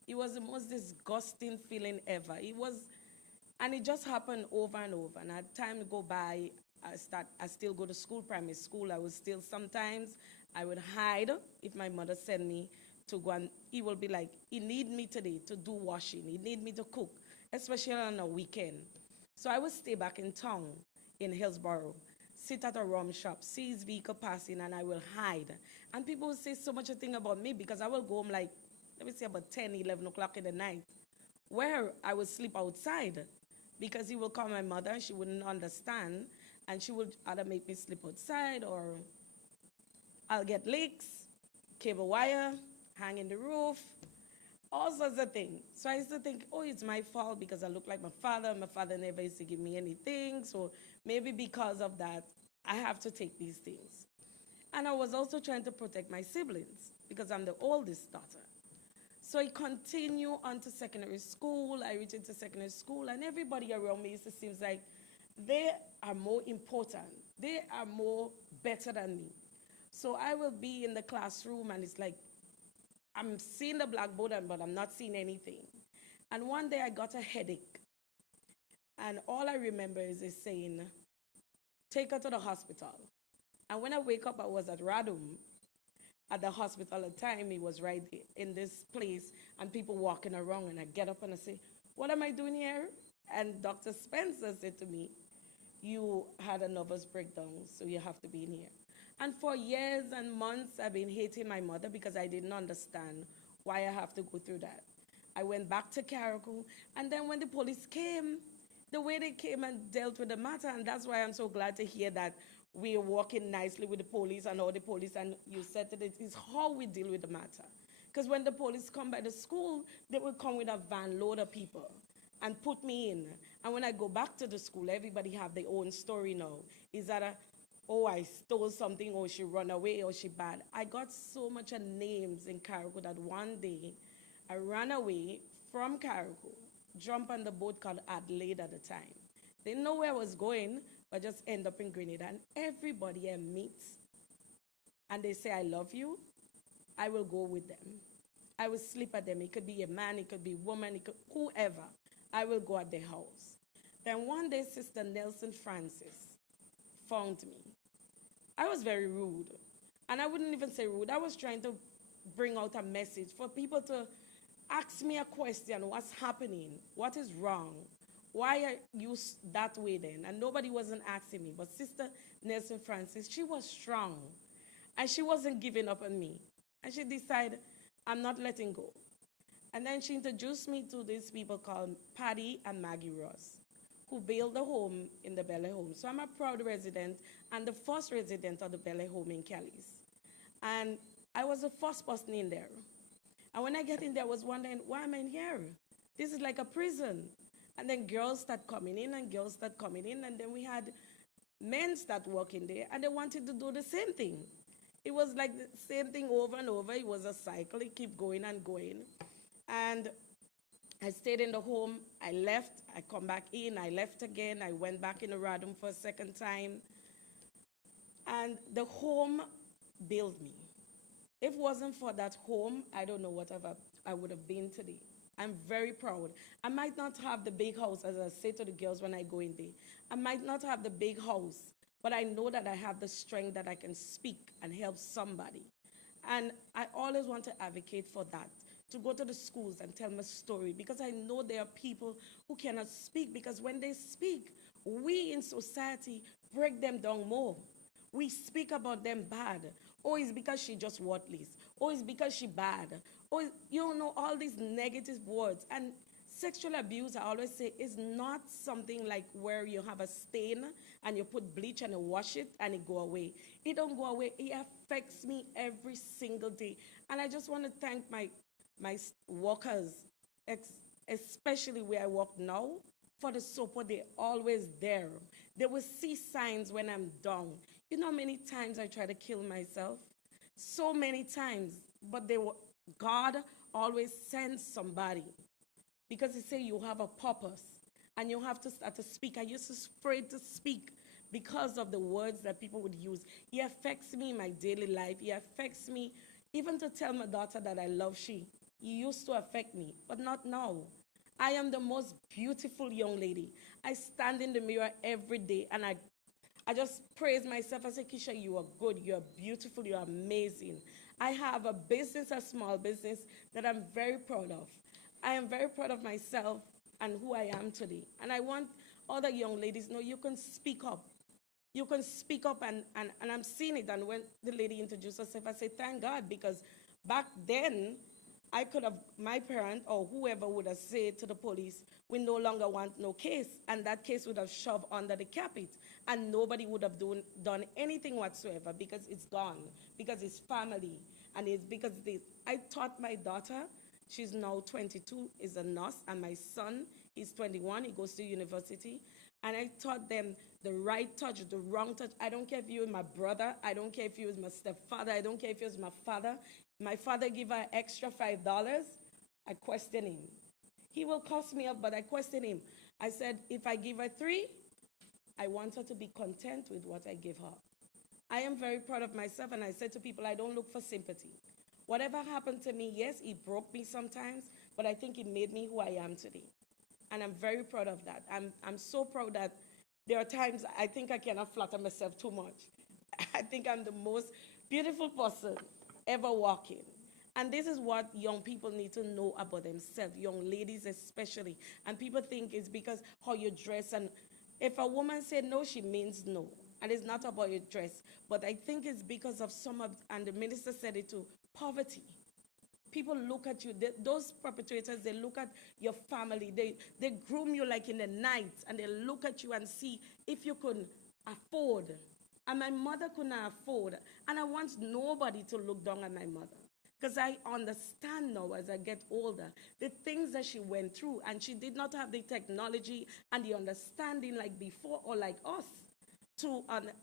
It was the most disgusting feeling ever. And it just happened over and over. And as time go by, I still go to school, primary school. Sometimes I would hide if my mother sent me to go, and he will be like, he need me today to do washing. He need me to cook, especially on a weekend. So I would stay back in town in Hillsborough, sit at a rum shop, see his vehicle passing, and I will hide. And people will say so much a thing about me because I will go home like, let me say about 10, 11 o'clock in the night, where I would sleep outside because he will call my mother and she wouldn't understand, and she would either make me sleep outside or I'll get leaks, cable wire, hang in the roof, all sorts of things. So I used to think, oh, it's my fault because I look like my father. My father never used to give me anything. So maybe because of that, I have to take these things. And I was also trying to protect my siblings because I'm the oldest daughter. So I continue on to secondary school. I reach into secondary school, and everybody around me used to seem like they are more important. They are more better than me. So I will be in the classroom, and it's like I'm seeing the blackboard, but I'm not seeing anything. And one day I got a headache. And all I remember is it saying, take her to the hospital. And when I wake up, I was at Radom at the hospital at the time. He was right in this place, and people walking around. And I get up and I say, what am I doing here? And Dr. Spencer said to me, you had a nervous breakdown, so you have to be in here. And for years and months, I've been hating my mother because I didn't understand why I have to go through that. I went back to Carriacou, and then when the police came, the way they came and dealt with the matter, and that's why I'm so glad to hear that we're working nicely with the police and all the police, and you said that it is how we deal with the matter. Because when the police come by the school, they will come with a van load of people and put me in. And when I go back to the school, everybody have their own story now. Is that oh, I stole something, or she run away, or she bad. I got so much of names in Carriacou that one day I ran away from Carriacou, jumped on the boat called Adelaide at the time. Didn't know where I was going, but just end up in Grenada. And everybody I meet, and they say, I love you, I will go with them. I will sleep at them. It could be a man, it could be a woman, it could, whoever. I will go at their house. Then one day, Sister Nelson Francis found me. I was very rude. And I wouldn't even say rude. I was trying to bring out a message for people to ask me a question. What's happening? What is wrong? Why are you that way then? And nobody wasn't asking me. But Sister Nelson Francis, she was strong. And she wasn't giving up on me. And she decided, I'm not letting go. And then she introduced me to these people called Patty and Maggie Ross, who built a home in the Bel Air home. So I'm a proud resident and the first resident of the Bel Air home in Kelly's. And I was the first person in there. And when I get in there, I was wondering, why am I in here? This is like a prison. And then girls start coming in and girls start coming in. And then we had men start working there and they wanted to do the same thing. It was like the same thing over and over. It was a cycle. It kept going and going. And I stayed in the home. I left. I come back in. I left again. I went back in the Radom for a second time. And the home built me. If it wasn't for that home, I don't know what I would have been today. I'm very proud. I might not have the big house, as I say to the girls when I go in there. I might not have the big house, but I know that I have the strength that I can speak and help somebody. And I always want to advocate for that, to go to the schools and tell my story, because I know there are people who cannot speak, because when they speak, we in society break them down more. We speak about them bad. Oh, it's because she just worthless. Oh, it's because she bad. Oh, you don't know, all these negative words. And sexual abuse, I always say, is not something like where you have a stain and you put bleach and you wash it and it go away. It don't go away. It affects me every single day. And I just want to thank my workers, especially where I work now, for the support. They're always there. They will see signs when I'm down. You know how many times I try to kill myself? So many times. But God always sends somebody. Because he said you have a purpose. And you have to start to speak. I used to afraid to speak because of the words that people would use. It affects me in my daily life. It affects me even to tell my daughter that I love she. It used to affect me, but not now. I am the most beautiful young lady. I stand in the mirror every day and I just praise myself. I say, Keisha, you are good, you are beautiful, you are amazing. I have a business, a small business, that I'm very proud of. I am very proud of myself and who I am today. And I want other young ladies to know you can speak up. You can speak up, and I'm seeing it. And when the lady introduced herself, I say, thank God, because back then, I could have, my parent or whoever would have said to the police, we no longer want no case. And that case would have shoved under the carpet. And nobody would have done anything whatsoever, because it's gone, because it's family. And it's because I taught my daughter, she's now 22, is a nurse, and my son is 21, he goes to university. And I taught them the right touch, the wrong touch. I don't care if you were my brother. I don't care if you was my stepfather. I don't care if you was my father. My father give her extra $5. I question him. He will cost me up, but I question him. I said, if I give her 3, I want her to be content with what I give her. I am very proud of myself, and I said to people, I don't look for sympathy. Whatever happened to me, yes, it broke me sometimes, but I think it made me who I am today. And I'm very proud of that. I'm so proud that there are times I think I cannot flatter myself too much. I think I'm the most beautiful person ever walking. And this is what young people need to know about themselves, young ladies especially. And people think it's because how you dress. And if a woman said no, she means no. And it's not about your dress. But I think it's because of and the minister said it too, poverty. People look at you, those perpetrators, they look at your family, they groom you like in the night, and they look at you and see if you can afford. And my mother could not afford, and I want nobody to look down on my mother, because I understand now as I get older, the things that she went through, and she did not have the technology and the understanding like before or like us.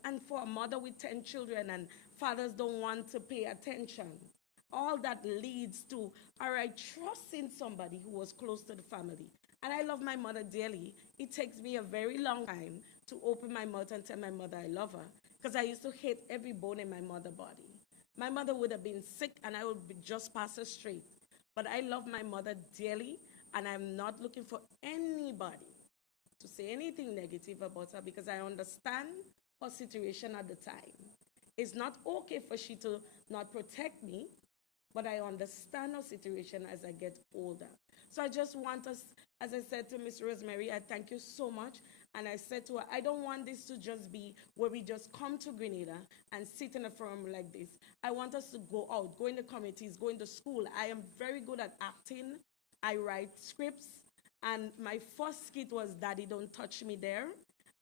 And for a mother with 10 children and fathers don't want to pay attention. All that leads to, all right, trusting somebody who was close to the family. And I love my mother dearly. It takes me a very long time to open my mouth and tell my mother I love her, because I used to hate every bone in my mother's body. My mother would have been sick and I would just pass her straight. But I love my mother dearly, and I'm not looking for anybody to say anything negative about her, because I understand her situation at the time. It's not okay for she to not protect me, but I understand her situation as I get older. So I just want us, as I said to Miss Rosemary, I thank you so much. And I said to her, I don't want this to just be where we just come to Grenada and sit in a forum like this. I want us to go out, go in the communities, go into school. I am very good at acting. I write scripts. And my first skit was Daddy Don't Touch Me There.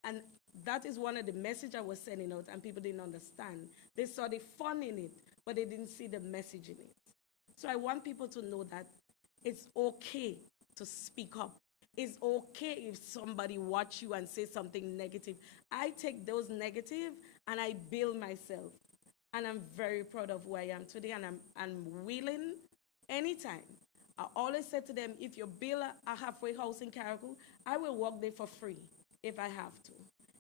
And that is one of the message I was sending out, and people didn't understand. They saw the fun in it, but they didn't see the message in it. So I want people to know that it's okay to speak up. It's okay if somebody watch you and say something negative. I take those negative and I build myself. And I'm very proud of who I am today, and I'm willing anytime. I always say to them, if you build a halfway house in Carriacou, I will work there for free if I have to.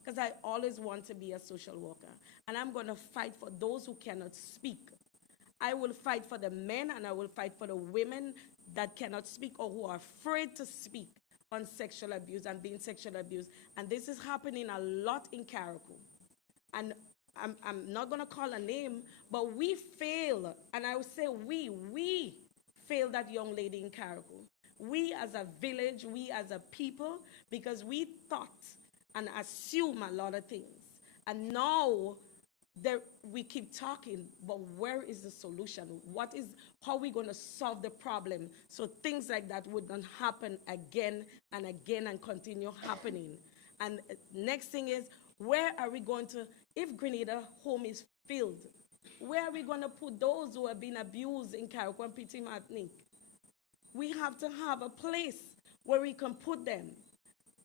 Because I always want to be a social worker. And I'm going to fight for those who cannot speak. I will fight for the men, and I will fight for the women that cannot speak or who are afraid to speak on sexual abuse and being sexually abused. And this is happening a lot in Carriacou. And I'm not going to call a name, but we fail. And I would say we failed that young lady in Carriacou. We as a village, we as a people, because we thought and assume a lot of things. And now we keep talking, but where is the solution? How are we going to solve the problem so things like that would not happen again and again and continue happening? And next thing is, where are we going to, if Grenada home is filled, where are we going to put those who have been abused in Carriacou and Petit Martinique? We have to have a place where we can put them.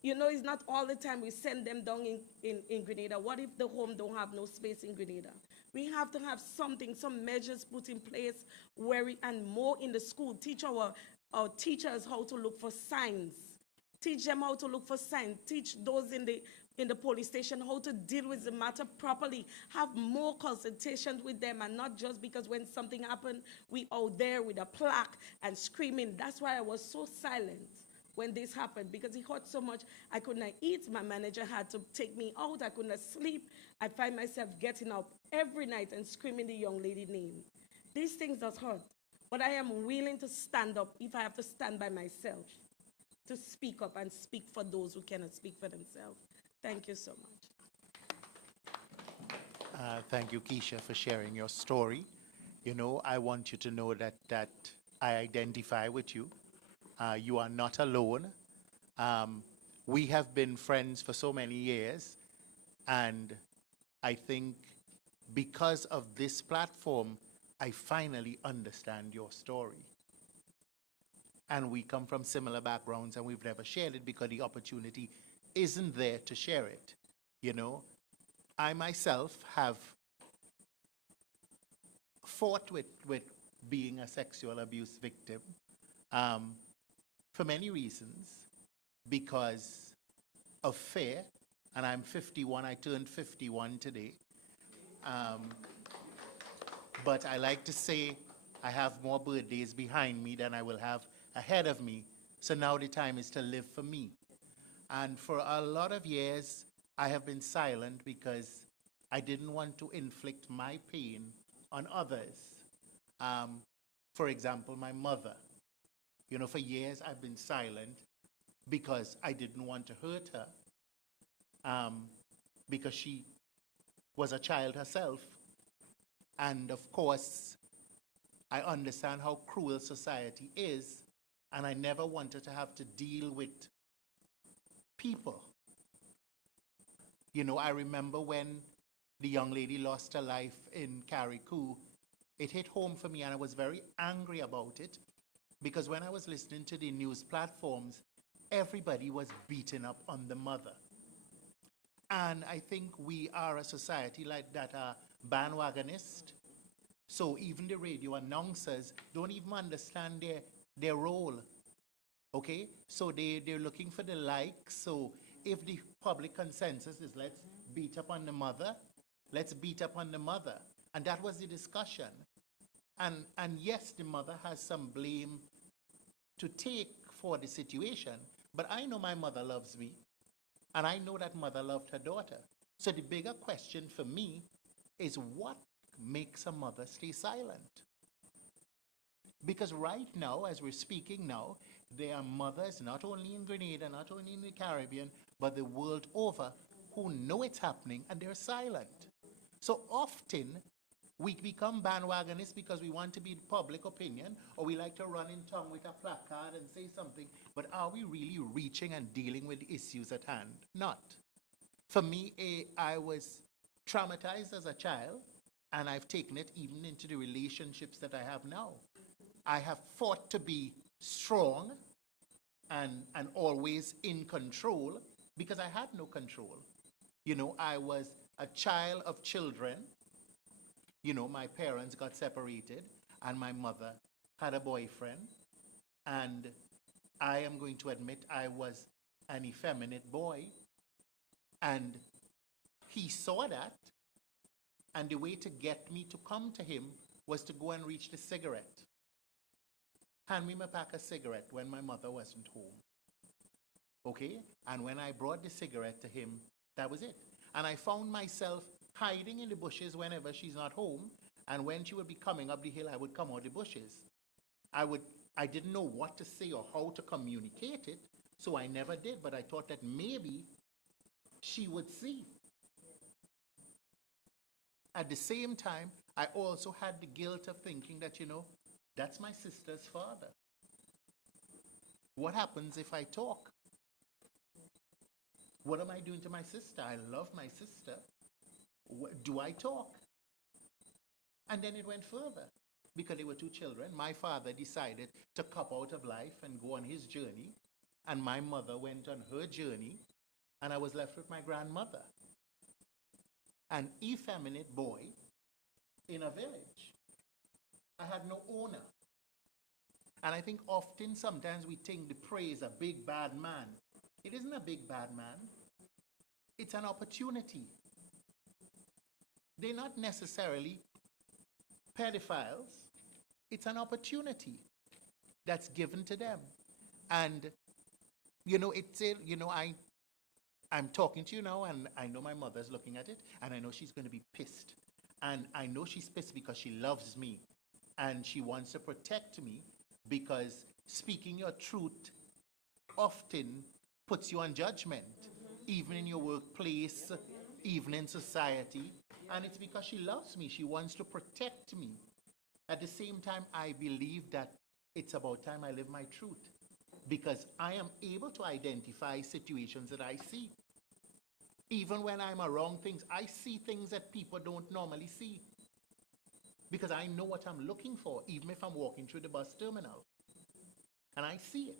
You know, it's not all the time we send them down in Grenada. What if the home don't have no space in Grenada? We have to have something, some measures put in place and more in the school. Teach our teachers how to look for signs. Teach them how to look for signs. Teach those in the police station how to deal with the matter properly. Have more consultations with them, and not just because when something happened, we out there with a plaque and screaming. That's why I was so silent when this happened, because it hurt so much. I could not eat. My manager had to take me out. I could not sleep. I find myself getting up every night and screaming the young lady's name. These things does hurt, but I am willing to stand up if I have to stand by myself, to speak up and speak for those who cannot speak for themselves. Thank you so much. Thank you, Keisha, for sharing your story. You know, I want you to know that I identify with you. You are not alone. We have been friends for so many years, and I think because of this platform, I finally understand your story. And we come from similar backgrounds, and we've never shared it because the opportunity isn't there to share it. You know, I myself have fought with being a sexual abuse victim. For many reasons, because of fear, and I'm 51, I turned 51 today. But I like to say I have more birthdays behind me than I will have ahead of me, so now the time is to live for me. And for a lot of years, I have been silent because I didn't want to inflict my pain on others. For example, my mother. You know, for years I've been silent because I didn't want to hurt her, because she was a child herself. And of course, I understand how cruel society is, and I never wanted to have to deal with people. You know, I remember when the young lady lost her life in Carriacou, it hit home for me, and I was very angry about it. Because when I was listening to the news platforms, everybody was beating up on the mother. And I think we are a society like that are bandwagonist. So even the radio announcers don't even understand their role. Okay? So they're looking for the likes. So if the public consensus is let's beat up on the mother, let's beat up on the mother. And that was the discussion. And yes, the mother has some blame to take for the situation, but I know my mother loves me, and I know that mother loved her daughter. So the bigger question for me is what makes a mother stay silent. Because right now, as we're speaking now, there are mothers not only in Grenada, not only in the Caribbean, but the world over who know it's happening and they're silent. So often we become bandwagonists because we want to be public opinion, or we like to run in tongue with a placard and say something, but are we really reaching and dealing with the issues at hand? Not. For me, I was traumatized as a child, and I've taken it even into the relationships that I have now. I have fought to be strong and always in control because I had no control. You know, I was a child of children. You know, my parents got separated and my mother had a boyfriend. And I am going to admit I was an effeminate boy. And he saw that. And the way to get me to come to him was to go and reach the cigarette. Hand me my pack of cigarette when my mother wasn't home. Okay? And when I brought the cigarette to him, that was it. And I found myself hiding in the bushes whenever she's not home. And when she would be coming up the hill, I would come out the bushes. I didn't know what to say or how to communicate it, so I never did. But I thought that maybe she would see. At the same time, I also had the guilt of thinking that, you know, that's my sister's father. What happens if I talk? What am I doing to my sister? I love my sister. Do I talk? And then it went further. Because there were two children. My father decided to cop out of life and go on his journey. And my mother went on her journey. And I was left with my grandmother. An effeminate boy in a village. I had no owner. And I think often, sometimes we think the prey is a big bad man. It isn't a big bad man. It's an opportunity. They're not necessarily pedophiles. It's an opportunity that's given to them. And, you know, I'm talking to you now, and I know my mother's looking at it, and I know she's going to be pissed. And I know she's pissed because she loves me. And she wants to protect me because speaking your truth often puts you on judgment, even in your workplace, even in society. And it's because she loves me. She wants to protect me. At the same time, I believe that it's about time I live my truth because I am able to identify situations that I see. Even when I'm around things, I see things that people don't normally see. Because I know what I'm looking for, even if I'm walking through the bus terminal. And I see it,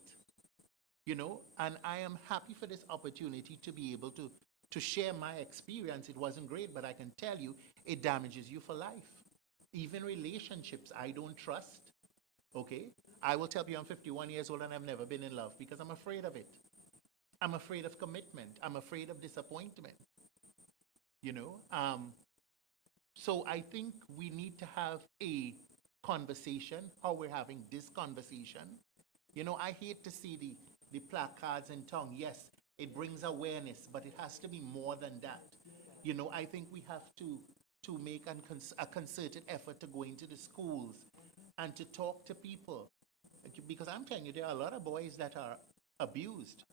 you know, and I am happy for this opportunity to be able to share my experience. It wasn't great, but I can tell you, it damages you for life. Even relationships I don't trust, okay? I will tell you I'm 51 years old and I've never been in love because I'm afraid of it. I'm afraid of commitment. I'm afraid of disappointment, you know? So I think we need to have a conversation, how we're having this conversation. You know, I hate to see the placards in tongue. Yes, it brings awareness, but it has to be more than that. You know, I think we have to make a concerted effort to go into the schools and to talk to people. Because I'm telling you, there are a lot of boys that are abused.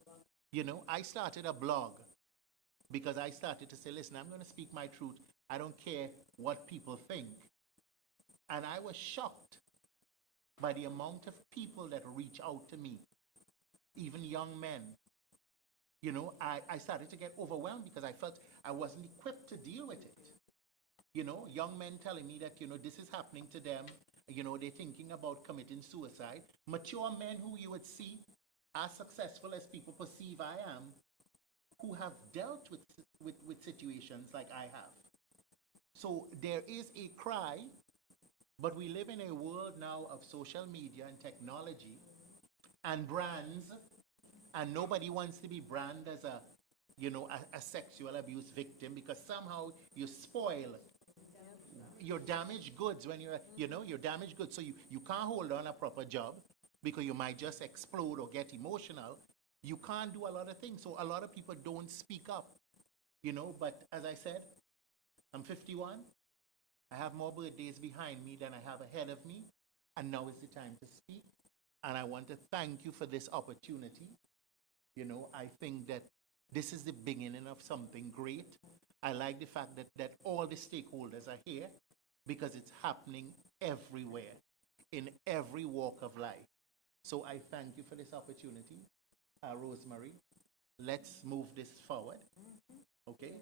You know, I started a blog because I started to say, listen, I'm going to speak my truth. I don't care what people think. And I was shocked by the amount of people that reach out to me, even young men. You know, I started to get overwhelmed because I felt I wasn't equipped to deal with it. You know, young men telling me that, you know, this is happening to them. You know, they're thinking about committing suicide. Mature men who you would see as successful as people perceive I am, who have dealt with situations like I have. So there is a cry, but we live in a world now of social media and technology and brands, and nobody wants to be branded as a sexual abuse victim because somehow you spoil your damaged goods when you're damaged goods. So you can't hold on a proper job because you might just explode or get emotional. You can't do a lot of things. So a lot of people don't speak up, you know, but as I said, I'm 51. I have more birthdays behind me than I have ahead of me, and now is the time to speak. And I want to thank you for this opportunity. You know, I think that this is the beginning of something great. I like the fact that all the stakeholders are here because it's happening everywhere, in every walk of life. So I thank you for this opportunity, Rosemary. Let's move this forward. Okay?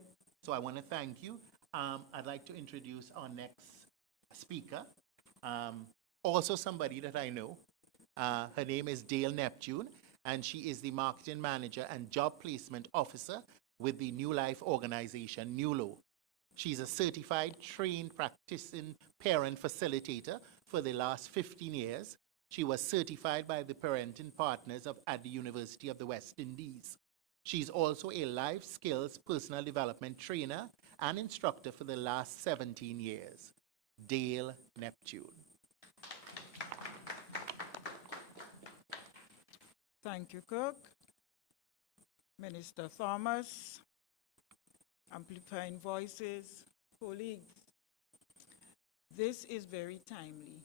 So I want to thank you. I'd like to introduce our next speaker, also somebody that I know. Her name is Dale Neptune, and she is the marketing manager and job placement officer with the New Life organization, NULO. She's a certified, trained, practicing parent facilitator for the last 15 years. She was certified by the parenting partners at the University of the West Indies. She's also a life skills personal development trainer and instructor for the last 17 years. Dale Neptune. Thank you, Cook. Minister Thomas, Amplifying Voices, colleagues. This is very timely.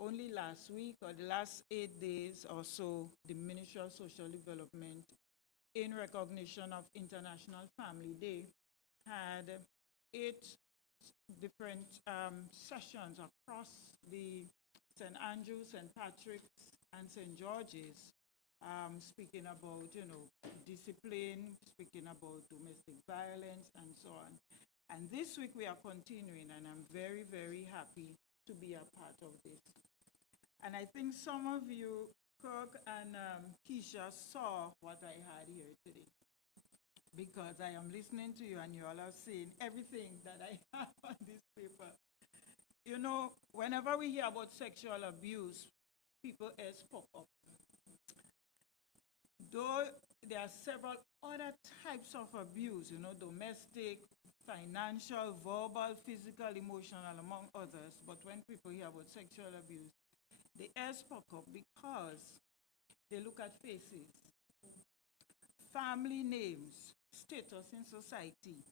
Only last week or the last 8 days or so, the Ministry of Social Development, in recognition of International Family Day, had 8 different sessions across the St. Andrews, St. Patrick's, and St. George's, speaking about, discipline, speaking about domestic violence, and so on. And this week we are continuing, and I'm very, very happy to be a part of this. And I think some of you, Kirk and Keisha, saw what I had here today, because I am listening to you and you all are seeing everything that I have on this paper. You know, whenever we hear about sexual abuse, people ears pop up. Though there are several other types of abuse, domestic, financial, verbal, physical, emotional, among others. But when people hear about sexual abuse, the ears pop up because they look at faces, family names, status in society,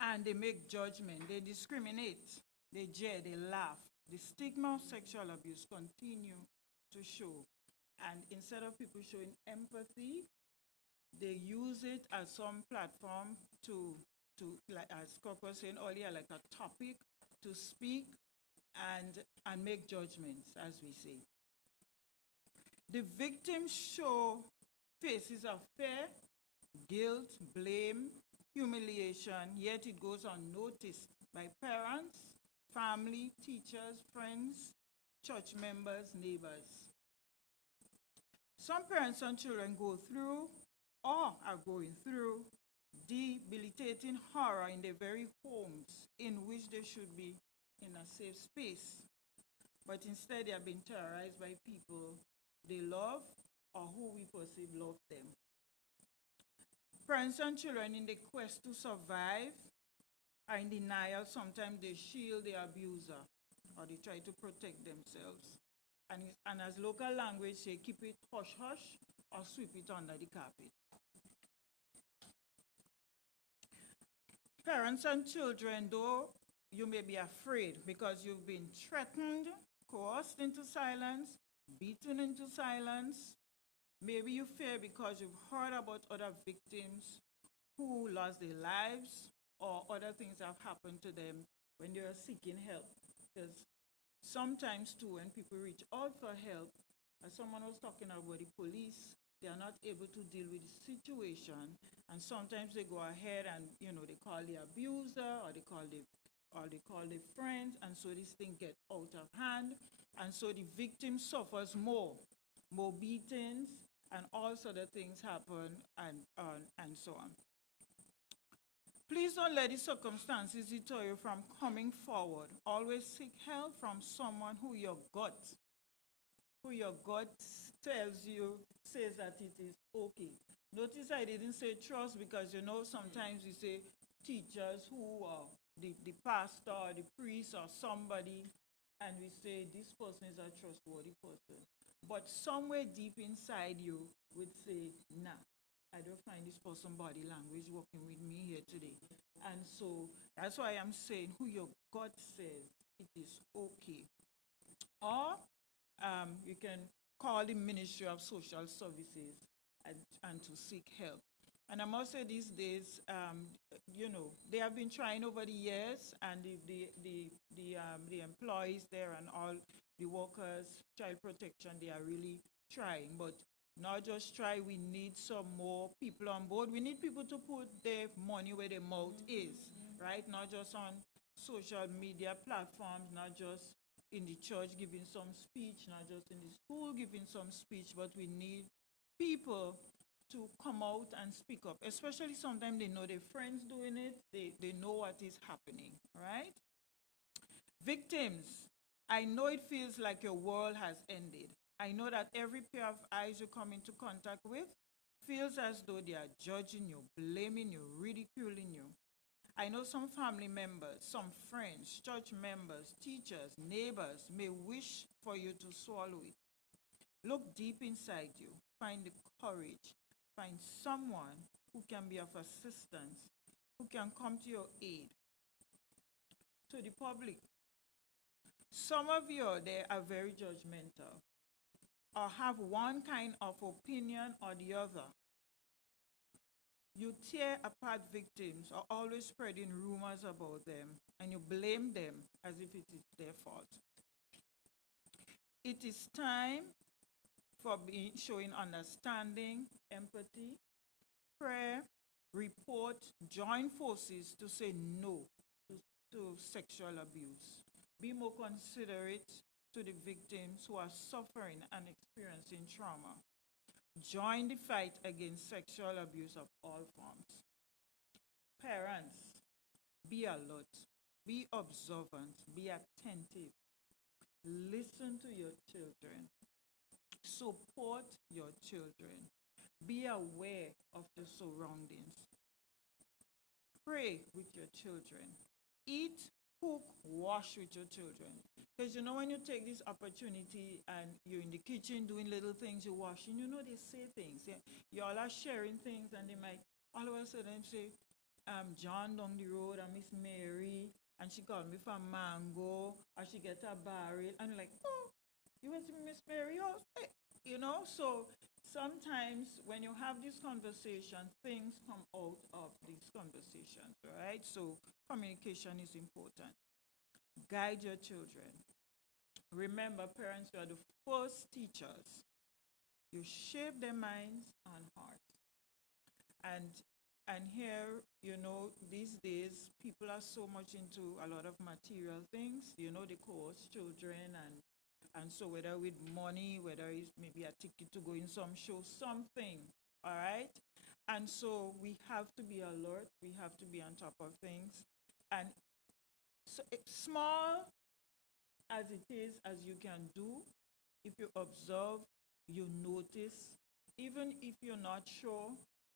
and they make judgment, they discriminate, they jeer, they laugh. The stigma of sexual abuse continue to show. And instead of people showing empathy, they use it as some platform to like as Scott was saying earlier, like a topic to speak and make judgments, as we say. The victims show faces of fear, guilt, blame, humiliation, yet it goes unnoticed by parents, family, teachers, friends, church members, neighbors. Some parents and children go through or are going through debilitating horror in their very homes in which they should be in a safe space. But instead they are being terrorized by people they love or who we perceive love them. Parents and children in the quest to survive are in denial. Sometimes they shield the abuser or they try to protect themselves. And as local language say, keep it hush-hush or sweep it under the carpet. Parents and children, though, you may be afraid because you've been threatened, coerced into silence, beaten into silence. Maybe you fear because you've heard about other victims who lost their lives or other things have happened to them when they are seeking help. Because sometimes too, when people reach out for help, as someone was talking about the police, they are not able to deal with the situation, and sometimes they go ahead and they call the abuser or they call the friends, and so this thing gets out of hand, and so the victim suffers more beatings, and all sort of things happen, and so on. Please don't let the circumstances deter you from coming forward. Always seek help from someone who your gut says that it is okay. Notice I didn't say trust because sometimes we say teachers who are the pastor or the priest or somebody, and we say this person is a trustworthy person. But somewhere deep inside you would say, nah, I don't find this person body language working with me here today. And so that's why I'm saying who your God says it is okay. Or you can call the Ministry of Social Services and to seek help. And I must say these days, they have been trying over the years, and the employees there and all the workers, child protection, they are really trying. But not just try, we need some more people on board. We need people to put their money where their mouth is, right? Not just on social media platforms, not just in the church giving some speech, not just in the school giving some speech, but we need people to come out and speak up, especially sometimes they know their friends doing it, they know what is happening, right? Victims, I know it feels like your world has ended. I know that every pair of eyes you come into contact with feels as though they are judging you, blaming you, ridiculing you. I know some family members, some friends, church members, teachers, neighbors may wish for you to swallow it. Look deep inside you, find the courage, find someone who can be of assistance, who can come to your aid. To the public, some of you there are very judgmental or have one kind of opinion or the other. You tear apart victims or always spreading rumors about them, and you blame them as if it is their fault. It is time for showing understanding, empathy, prayer, report, join forces to say no to sexual abuse. Be more considerate to the victims who are suffering and experiencing trauma. Join the fight against sexual abuse of all forms. Parents, be alert, be observant, be attentive. Listen to your children. Support your children. Be aware of your surroundings. Pray with your children. Eat, cook, wash with your children. Because you know when you take this opportunity and you're in the kitchen doing little things, you're washing, you know they say things. You all are sharing things and they might all of a sudden say, John down the road and Miss Mary, and she called me for mango, and she get a barrel. And you're like, oh, you went to Miss Mary house? You know, so sometimes when you have this conversation, things come out of these conversations, right? So communication is important. Guide your children. Remember, parents, you are the first teachers. You shape their minds and hearts. And here, you know, these days people are so much into a lot of material things. You know, they cost children and so whether with money, whether it's maybe a ticket to go in some show, something, all right? And so we have to be alert. We have to be on top of things. And so small as it is, as you can do, if you observe, you notice, even if you're not sure,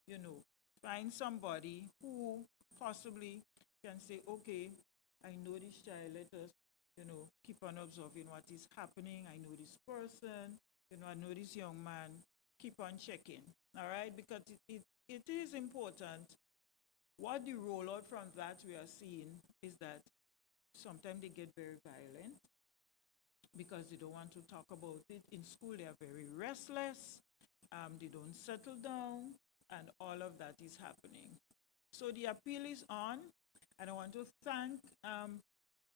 you know, find somebody who possibly can say, okay, I know this child, let us, you know, keep on observing what is happening. I know this person, you know, I know this young man, keep on checking, all right? Because it is important. What the rollout from that we are seeing is that sometimes they get very violent because they don't want to talk about it. In school, they are very restless. They don't settle down, and all of that is happening. So the appeal is on, and I want to thank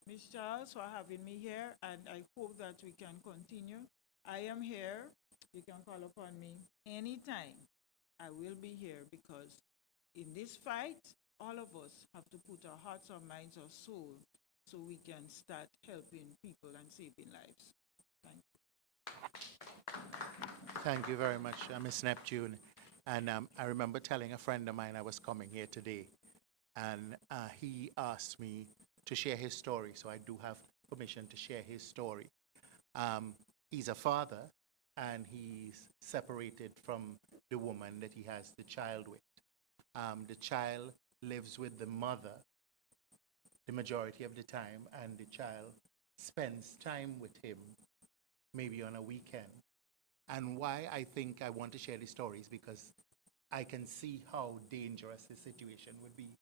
Ms. Charles for having me here, and I hope that we can continue. I am here. You can call upon me anytime. I will be here because in this fight, all of us have to put our hearts, our minds, our soul so we can start helping people and saving lives. Thank you. Thank you very much, Ms. Neptune. And I remember telling a friend of mine I was coming here today, and he asked me to share his story, so I do have permission to share his story. He's a father, and he's separated from the woman that he has the child with. The child lives with the mother the majority of the time, and the child spends time with him, maybe on a weekend. And why I think I want to share this story is because I can see how dangerous the situation would be.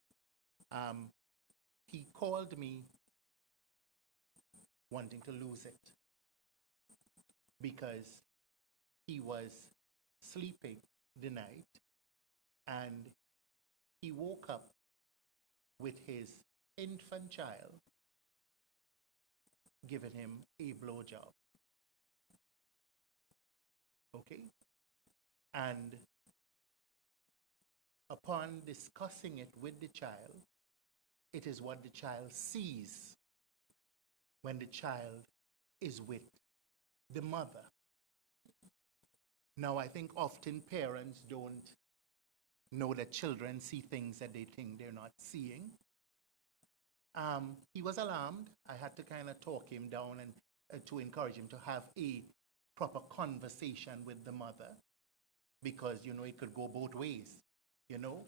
He called me wanting to lose it because he was sleeping the night and he woke up with his infant child giving him a blowjob. Okay? And upon discussing it with the child, it is what the child sees when the child is with the mother. Now, I think often parents don't know that children see things that they think they're not seeing. He was alarmed. I had to kind of talk him down and to encourage him to have a proper conversation with the mother because, you know, it could go both ways. You know,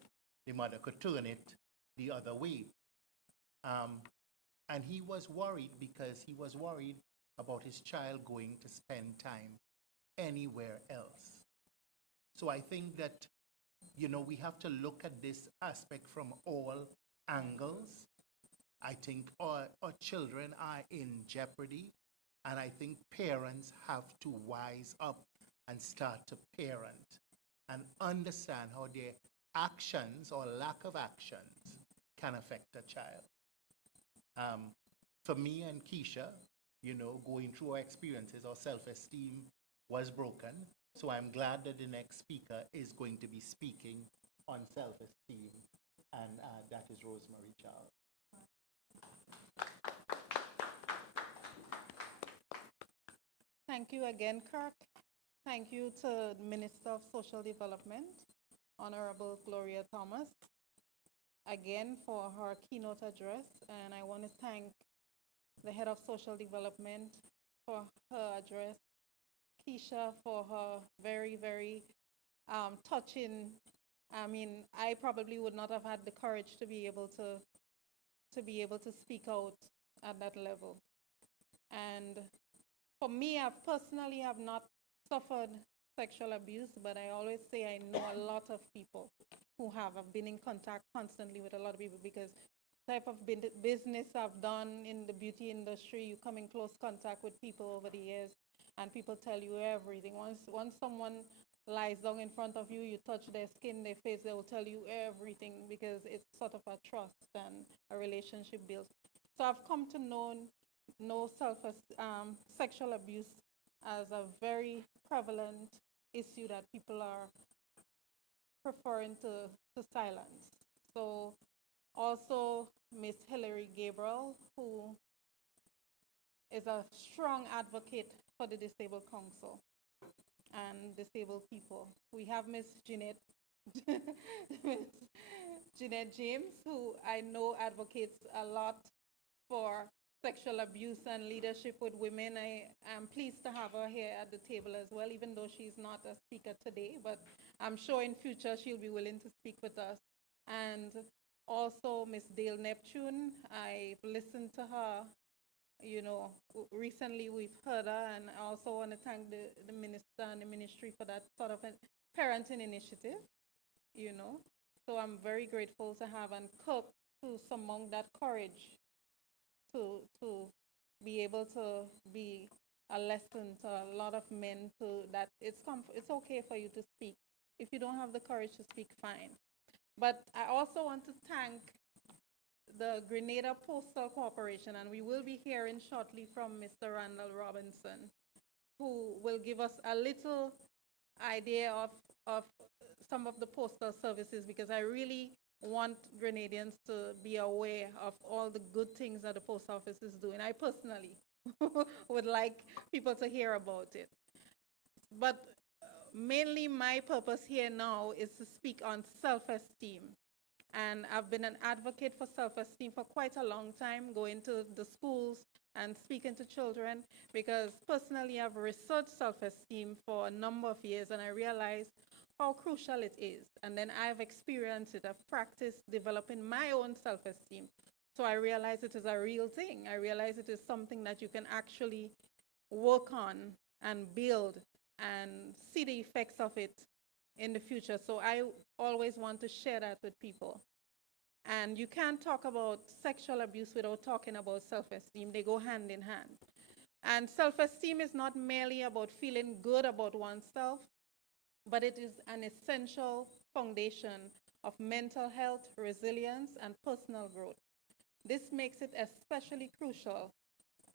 the mother could turn it the other way. And he was worried because he was worried about his child going to spend time anywhere else. So I think that, you know, we have to look at this aspect from all angles. I think our children are in jeopardy, and I think parents have to wise up and start to parent and understand how their actions or lack of actions can affect a child. For me and Keisha, you know, going through our experiences, our self-esteem was broken. So I'm glad that the next speaker is going to be speaking on self-esteem, and that is Rosemary Charles. Thank you again, Kirk. Thank you to the Minister of Social Development, Honorable Gloria Thomas, again for her keynote address. And I want to thank the Head of Social Development for her address, Keisha for her very, very touching. I mean, I probably would not have had the courage to be able to speak out at that level. And for me, I personally have not suffered sexual abuse, but I always say I know a lot of people who have. I've been in contact constantly with a lot of people because the type of business I've done in the beauty industry, you come in close contact with people over the years, and people tell you everything. Once someone lies down in front of you, you touch their skin, their face, they will tell you everything because it's sort of a trust and a relationship built. So I've come to know sexual abuse as a very prevalent issue that people are preferring to silence. So also Miss Hilary Gabriel, who is a strong advocate for the Disabled Council and disabled people. We have Miss Jeanette, Miss Jeanette James, who I know advocates a lot for sexual abuse and leadership with women. I am pleased to have her here at the table as well, even though she's not a speaker today, but I'm sure in future she'll be willing to speak with us. And also Miss Dale Neptune, I've listened to her, you know, recently we've heard her, and I also want to thank the minister and the ministry for that sort of a parenting initiative, you know. So I'm very grateful to have and Cook to surmount that courage to be able to be a lesson to a lot of men to that it's okay for you to speak. If you don't have the courage to speak, fine. But I also want to thank the Grenada Postal Corporation, and we will be hearing shortly from Mr. Randall Robinson, who will give us a little idea of some of the postal services, because I really want Grenadians to be aware of all the good things that the post office is doing. I personally would like people to hear about it. But mainly my purpose here now is to speak on self-esteem. And I've been an advocate for self-esteem for quite a long time, going to the schools and speaking to children, because personally I've researched self-esteem for a number of years, and I realized how crucial it is. And then I've experienced it. I've practiced developing my own self-esteem. So I realize it is a real thing. I realize it is something that you can actually work on and build and see the effects of it in the future. So I always want to share that with people. And you can't talk about sexual abuse without talking about self-esteem. They go hand in hand. And self-esteem is not merely about feeling good about oneself, but it is an essential foundation of mental health, resilience, and personal growth. This makes it especially crucial,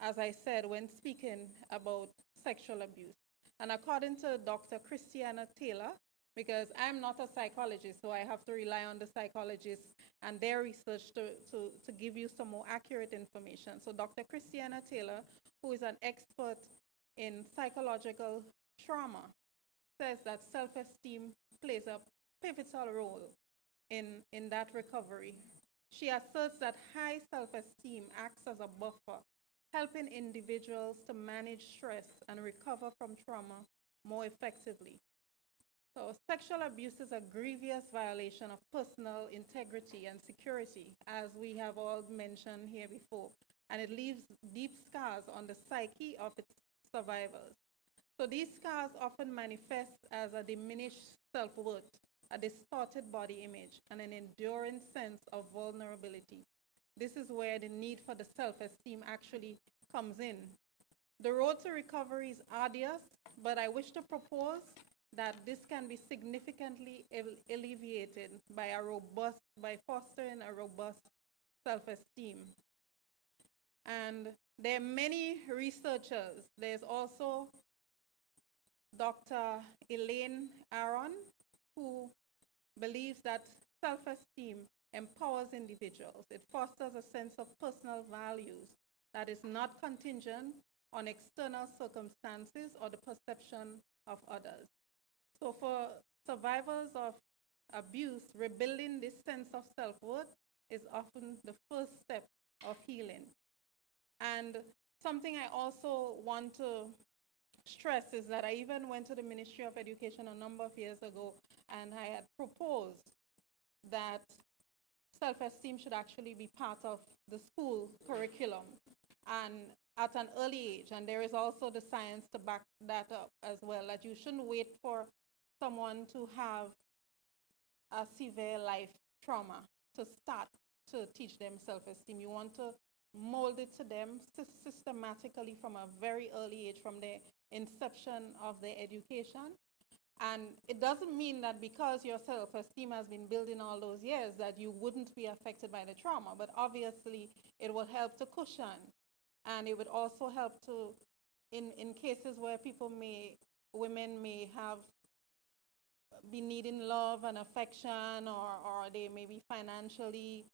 as I said, when speaking about sexual abuse. And according to Dr. Christiana Taylor, because I'm not a psychologist, so I have to rely on the psychologists and their research to give you some more accurate information. So Dr. Christiana Taylor, who is an expert in psychological trauma, says that self-esteem plays a pivotal role in that recovery. She asserts that high self-esteem acts as a buffer, helping individuals to manage stress and recover from trauma more effectively. So sexual abuse is a grievous violation of personal integrity and security, as we have all mentioned here before, and it leaves deep scars on the psyche of its survivors. So these scars often manifest as a diminished self-worth, a distorted body image, and an enduring sense of vulnerability. This is where the need for the self-esteem actually comes in. The road to recovery is arduous, but I wish to propose that this can be significantly alleviated by fostering a robust self-esteem. And there are many researchers. There's also Dr. Elaine Aron, who believes that self-esteem empowers individuals. It fosters a sense of personal values that is not contingent on external circumstances or the perception of others. So for survivors of abuse, rebuilding this sense of self-worth is often the first step of healing. And something I also want to stress is that I even went to the Ministry of Education a number of years ago, and I had proposed that self-esteem should actually be part of the school curriculum and at an early age. And there is also the science to back that up as well, that you shouldn't wait for someone to have a severe life trauma to start to teach them self-esteem. You want to mold it to them systematically from a very early age, from the inception of their education. And it doesn't mean that because your self-esteem has been building all those years that you wouldn't be affected by the trauma, but obviously it will help to cushion. And it would also help to, in cases where women may have be needing love and affection, or they may be financially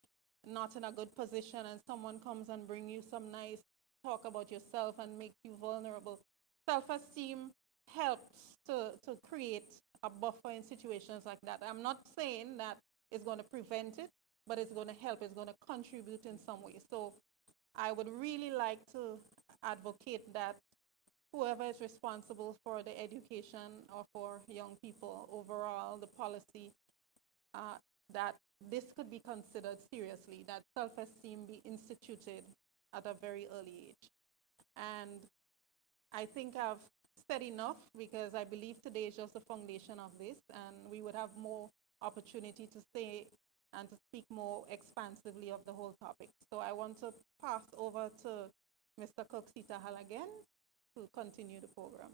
not in a good position, and someone comes and bring you some nice talk about yourself and make you vulnerable. Self-esteem helps to create a buffer in situations like that. I'm not saying that it's going to prevent it, but it's going to help, it's going to contribute in some way. So I would really like to advocate that whoever is responsible for the education or for young people overall, the policy, that this could be considered seriously, that self-esteem be instituted at a very early age. And I think I've said enough, because I believe today is just the foundation of this, and we would have more opportunity to say and to speak more expansively of the whole topic. So I want to pass over to Mr. Cook-Sitahal again to continue the program.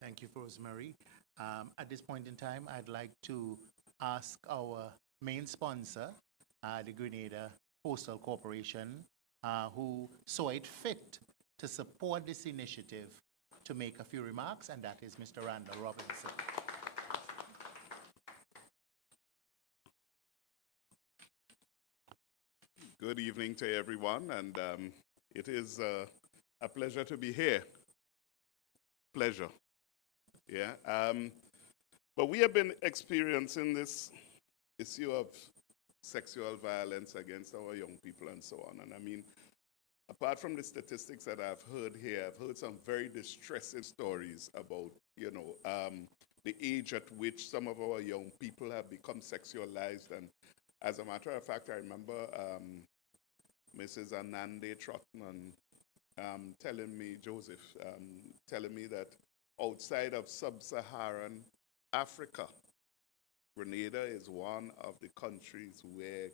Thank you, Rosemary. At this point in time, I'd like to ask our main sponsor, the Grenada Postal Corporation, who saw it fit to support this initiative, to make a few remarks, and that is Mr. Randall Robinson. Good evening to everyone, and it is a pleasure to be here. Pleasure. Yeah. But we have been experiencing this issue of sexual violence against our young people and so on. And I mean, apart from the statistics that I've heard here, I've heard some very distressing stories about, the age at which some of our young people have become sexualized. And as a matter of fact, I remember Mrs. Anande Trotman telling me, Joseph, telling me that outside of sub-Saharan Africa, Grenada is one of the countries where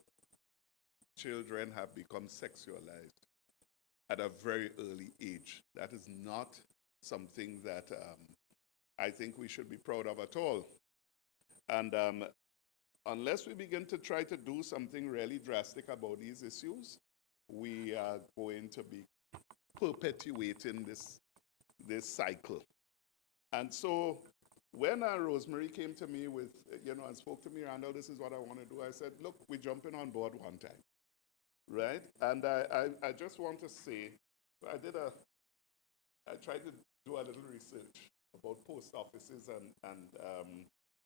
children have become sexualized at a very early age. That is not something that I think we should be proud of at all. And unless we begin to try to do something really drastic about these issues, we are going to be perpetuating this cycle. And so when Rosemary came to me with, and spoke to me, Randall, this is what I want to do, I said, look, we're jumping on board one time, right? And I just want to say, I tried to do a little research about post offices and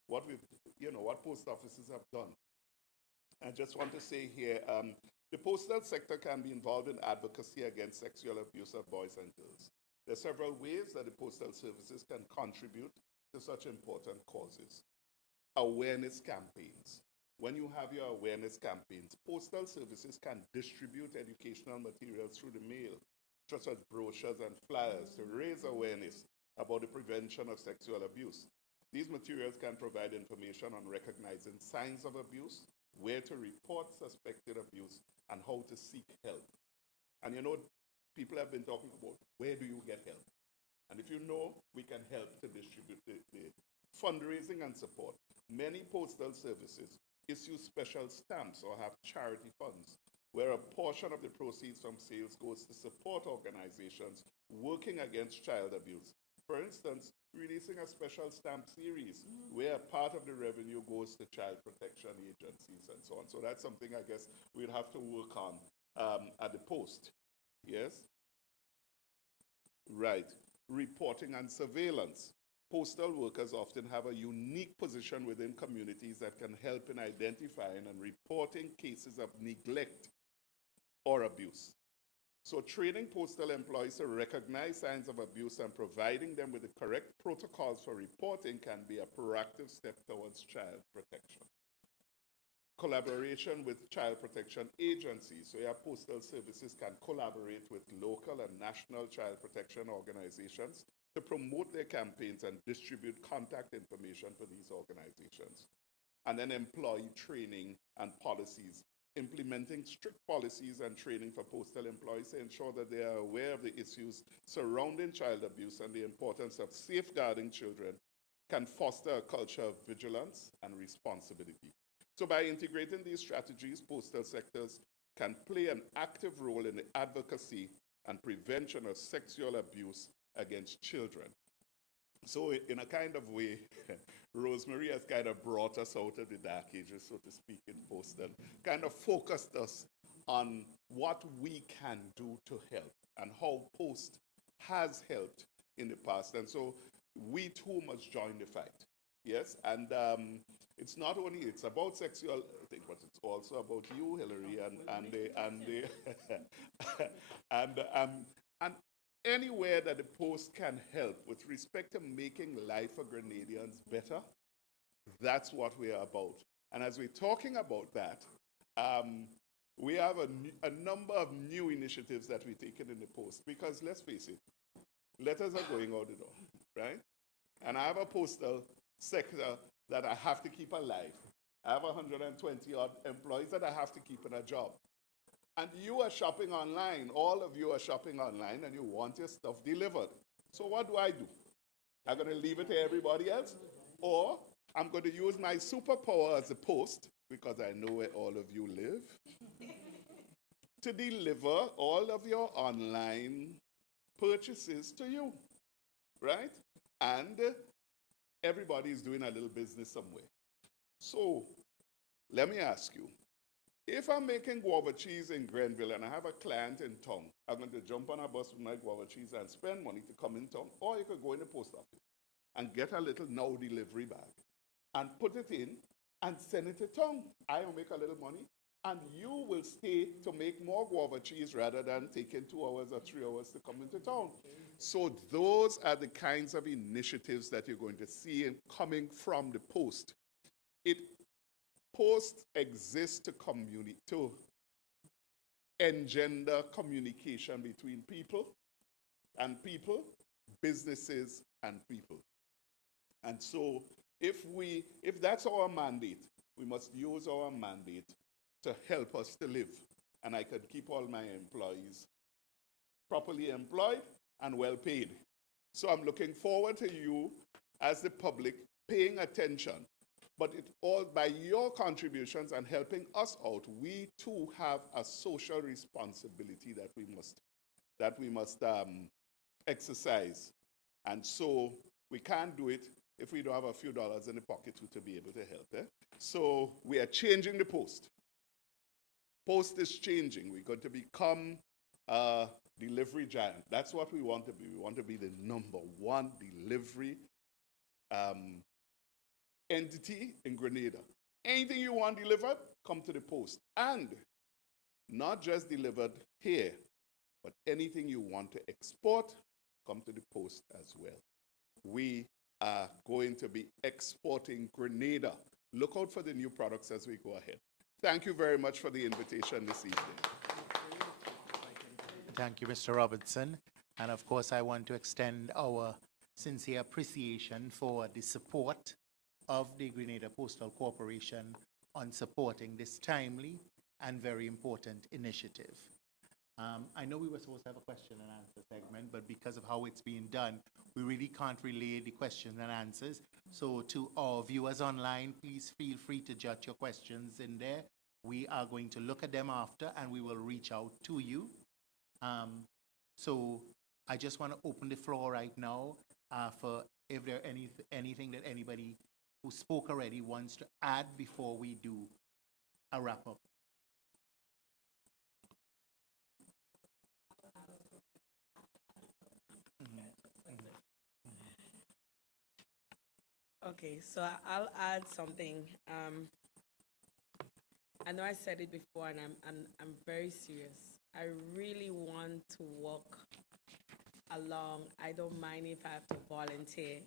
what post offices have done. I just want to say here, the postal sector can be involved in advocacy against sexual abuse of boys and girls. There are several ways that the postal services can contribute to such important causes. Awareness campaigns. When you have your awareness campaigns, postal services can distribute educational materials through the mail, such as brochures and flyers, to raise awareness about the prevention of sexual abuse. These materials can provide information on recognizing signs of abuse, where to report suspected abuse, and how to seek help. And people have been talking about, where do you get help? And if you know, we can help to distribute the fundraising and support. Many postal services issue special stamps or have charity funds, where a portion of the proceeds from sales goes to support organizations working against child abuse. For instance, releasing a special stamp series where part of the revenue goes to child protection agencies and so on. So that's something I guess we'd have to work on at the post. Yes? Right. Reporting and surveillance. Postal workers often have a unique position within communities that can help in identifying and reporting cases of neglect or abuse. So training postal employees to recognize signs of abuse and providing them with the correct protocols for reporting can be a proactive step towards child protection. Collaboration with child protection agencies. So your postal services can collaborate with local and national child protection organizations to promote their campaigns and distribute contact information for these organizations. And then employee training and policies. Implementing strict policies and training for postal employees to ensure that they are aware of the issues surrounding child abuse and the importance of safeguarding children can foster a culture of vigilance and responsibility. So by integrating these strategies, postal sectors can play an active role in the advocacy and prevention of sexual abuse against children. So in a kind of way, Rosemary has kind of brought us out of the dark ages, so to speak, in post, and kind of focused us on what we can do to help and how post has helped in the past. And so we too must join the fight. Yes, and it's not only, it's about sexual thing, but it's also about you, Hillary, and anywhere that the post can help with respect to making life for Grenadians better, that's what we are about. And as we're talking about that, we have a number of new initiatives that we're taking in the post, because let's face it, letters are going out the door, right? And I have a postal sector that I have to keep alive. I have 120 odd employees that I have to keep in a job. And you are shopping online, all of you are shopping online, and you want your stuff delivered. So what do? I'm going to leave it to everybody else? Or I'm going to use my superpower as a post, because I know where all of you live, to deliver all of your online purchases to you, right? And everybody is doing a little business somewhere. So let me ask you, if I'm making guava cheese in Grenville and I have a client in town, I'm going to jump on a bus with my guava cheese and spend money to come in town, or you could go in the post office and get a little now delivery bag and put it in and send it to town. I will make a little money, and you will stay to make more guava cheese rather than taking 2 hours or 3 hours to come into town. So those are the kinds of initiatives that you're going to see coming from the post. Post exists to engender communication between people, businesses and people. And so if that's our mandate, we must use our mandate to help us to live. And I could keep all my employees properly employed and well paid. So I'm looking forward to you as the public paying attention. But it all by your contributions and helping us out, we too have a social responsibility that we must exercise. And so we can't do it if we don't have a few dollars in the pocket to be able to help. So we are changing the post. Post is changing. We're going to become a delivery giant. That's what we want to be. We want to be the #1 delivery entity in Grenada. Anything you want delivered, come to the post. And not just delivered here, but anything you want to export, come to the post as well. We are going to be exporting Grenada. Look out for the new products as we go ahead. Thank you very much for the invitation this evening. Thank you, Mr. Robertson. And of course, I want to extend our sincere appreciation for the support of the Grenada Postal Corporation on supporting this timely and very important initiative. I know we were supposed to have a question and answer segment, but because of how it's being done, we really can't relay the questions and answers. So to our viewers online, please feel free to jot your questions in there. We are going to look at them after and we will reach out to you. So I just want to open the floor right now for if there anything that anybody who spoke already wants to add before we do a wrap up. Okay, so I'll add something. I know I said it before, and I'm very serious. I really want to walk along. I don't mind if I have to volunteer.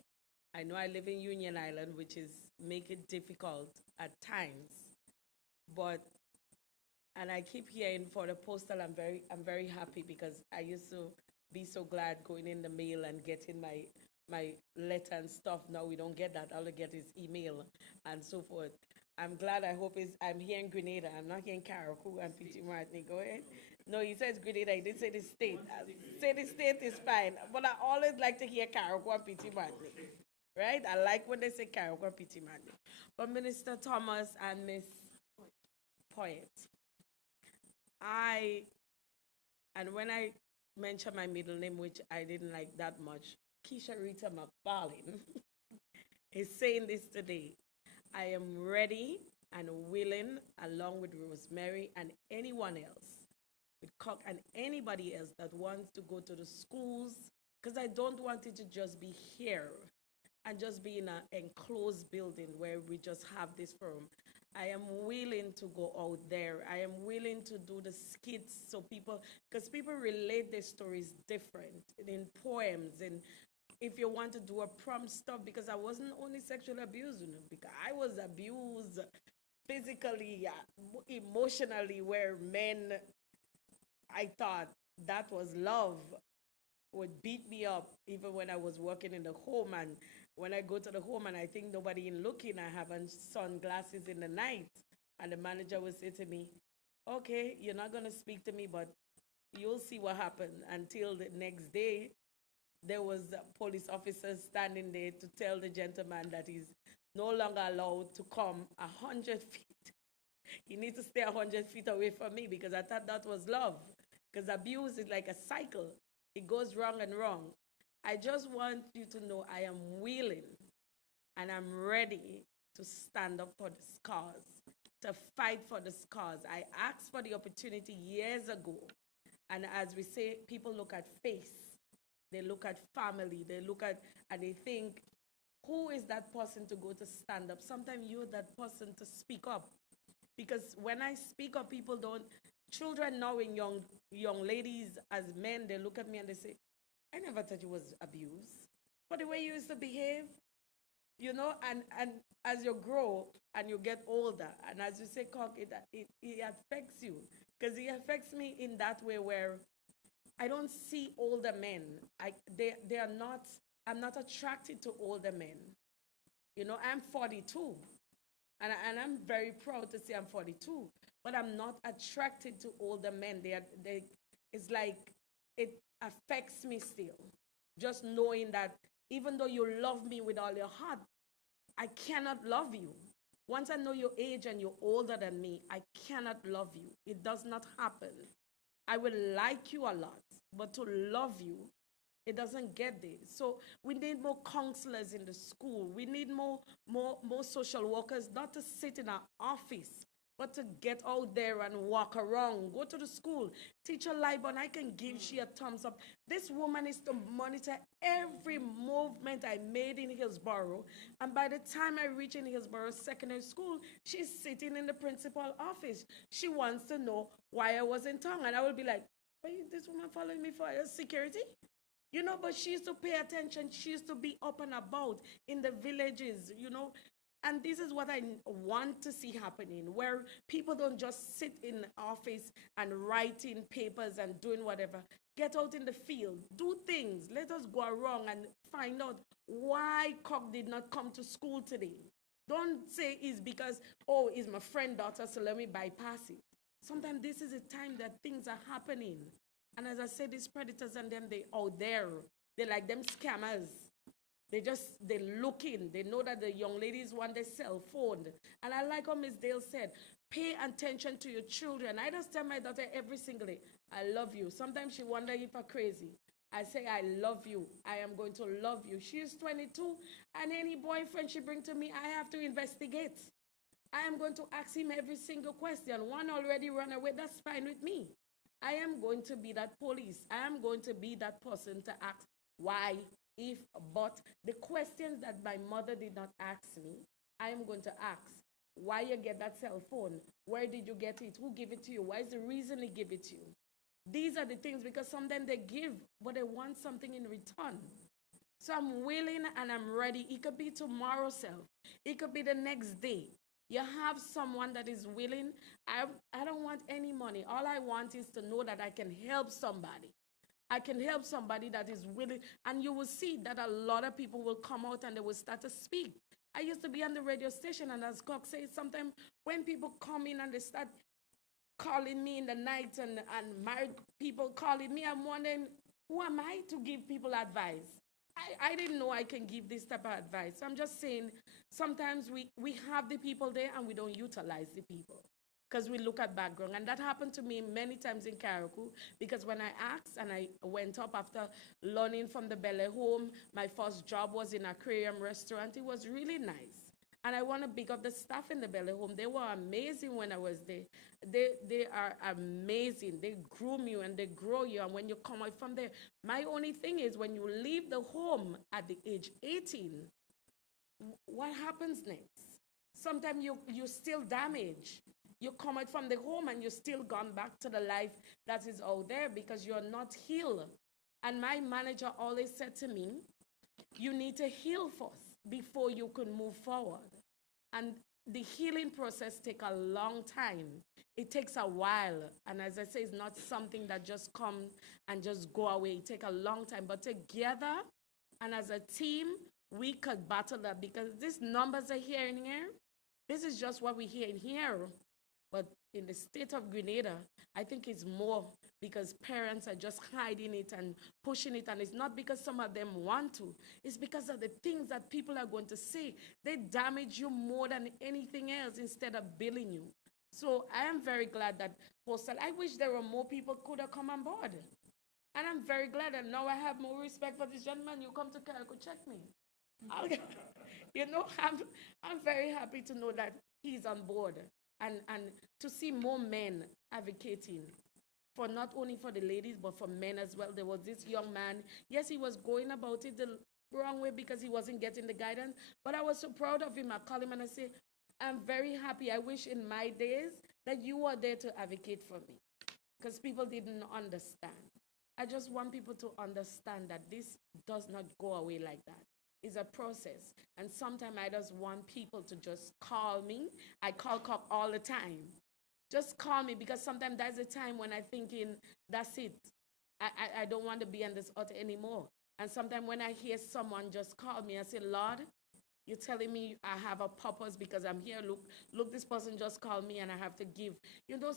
I know I live in Union Island, which is make it difficult at times, but and I keep hearing for the postal. I'm very happy because I used to be so glad going in the mail and getting my letter and stuff. Now we don't get that. All I get is email and so forth. I'm glad. I hope I'm here in Grenada. I'm not here in Carriacou and P.T. Martin. Go ahead. No, he says Grenada. He didn't say the state. Say the state is fine. But I always like to hear Carriacou and P.T. Martin. Right? I like when they say Carriacou and P.T. Martin. But Minister Thomas and Miss Poet, and when I mentioned my middle name, which I didn't like that much, Keisha Rita McFarlane is saying this today. I am ready and willing, along with Rosemary and anyone else, with Cock and anybody else that wants to go to the schools, because I don't want it to just be here and just be in an enclosed building where we just have this forum. I am willing to go out there. I am willing to do the skits so people, because people relate their stories different in poems, and if you want to do a prompt stuff, because I wasn't only sexually abused, because I was abused physically, emotionally, where men, I thought that was love, would beat me up even when I was working in the home. And when I go to the home and I think nobody in looking, I have on sunglasses in the night, and the manager would say to me, okay, you're not going to speak to me, but you'll see what happened. Until the next day, there was police officers standing there to tell the gentleman that he's no longer allowed to come 100 feet. He needs to stay 100 feet away from me, because I thought that was love. Because abuse is like a cycle. It goes wrong and wrong. I just want you to know I am willing and I'm ready to stand up for this cause, to fight for this cause. I asked for the opportunity years ago. And as we say, people look at face. They look at family, they look at, and they think, who is that person to go to stand up? Sometimes you're that person to speak up. Because when I speak up, people don't, children knowing young ladies as men, they look at me and they say, I never thought you was abused. But the way you used to behave, and as you grow and you get older, and as you say, Cock, it affects you. Because it affects me in that way where I don't see older men. I'm not attracted to older men. You know, I'm 42. And I'm very proud to say I'm 42, but I'm not attracted to older men. It's like it affects me still. Just knowing that even though you love me with all your heart, I cannot love you. Once I know your age and you're older than me, I cannot love you. It does not happen. I will like you a lot, but to love you, it doesn't get there. So we need more counselors in the school. We need more social workers, not to sit in our office, but to get out there and walk around. Go to the school. Teacher Libon, I can give she a thumbs up. This woman is to monitor every movement I made in Hillsborough. And by the time I reach in Hillsborough Secondary School, she's sitting in the principal office. She wants to know why I was in town. And I will be like, why is this woman following me for security? You know, but she used to pay attention. She used to be up and about in the villages, you know. And this is what I want to see happening, where people don't just sit in the office and writing papers and doing whatever. Get out in the field, do things. Let us go around and find out why Cock did not come to school today. Don't say it's because, oh, it's my friend's daughter, so let me bypass it. Sometimes this is a time that things are happening. And as I said, these predators and them, they out there. They're like them scammers. They look in. They know that the young ladies want their cell phone. And I like how Ms. Dale said, pay attention to your children. I just tell my daughter every single day, I love you. Sometimes she wonders if I'm crazy. I say, I love you. I am going to love you. She is 22, and any boyfriend she brings to me, I have to investigate. I am going to ask him every single question. One already run away. That's fine with me. I am going to be that police. I am going to be that person to ask why, if, but. The questions that my mother did not ask me, I am going to ask. Why you get that cell phone? Where did you get it? Who gave it to you? Why is the reason they give it to you? These are the things, because sometimes they give, but they want something in return. So I'm willing and I'm ready. It could be tomorrow, self. It could be the next day. You have someone that is willing. I don't want any money. All I want is to know that I can help somebody. I can help somebody that is willing. And you will see that a lot of people will come out and they will start to speak. I used to be on the radio station, and as Cox says, sometimes when people come in and they start calling me in the night and married people calling me, I'm wondering, who am I to give people advice? I didn't know I can give this type of advice. So I'm just saying, sometimes we have the people there and we don't utilize the people because we look at background. And that happened to me many times in Karakou, because when I asked and I went up after learning from the Belle Home, my first job was in an aquarium restaurant. It was really nice. And I want to big up the staff in the Belle Home. They were amazing when I was there. They are amazing. They groom you and they grow you. And when you come out from there, my only thing is when you leave the home at the age 18, what happens next? Sometimes you're still damaged. You come out from the home and you're still gone back to the life that is out there because you're not healed. And my manager always said to me, you need to heal first before you can move forward. And the healing process takes a long time. It takes a while. And as I say, it's not something that just comes and just go away. It takes a long time. But together and as a team, we could battle that, because these numbers are here in here. This is just what we hear in here. But in the state of Grenada, I think it's more because parents are just hiding it and pushing it. And it's not because some of them want to. It's because of the things that people are going to say. They damage you more than anything else instead of building you. So I am very glad that Postal, I wish there were more people could have come on board. And I'm very glad that now I have more respect for this gentleman. You come to Karakou, check me. You know, I'm very happy to know that he's on board. And to see more men advocating for not only for the ladies, but for men as well. There was this young man. Yes, he was going about it the wrong way because he wasn't getting the guidance. But I was so proud of him. I call him and I say, I'm very happy. I wish in my days that you were there to advocate for me, because people didn't understand. I just want people to understand that this does not go away like that. It's a process. And sometimes I just want people to just call me. I call Cock all the time. Just call me, because sometimes that's a time when I'm thinking, that's it. I don't want to be on this earth anymore. And sometimes when I hear someone just call me, I say, Lord, You're telling me I have a purpose because I'm here. Look, this person just called me and I have to give.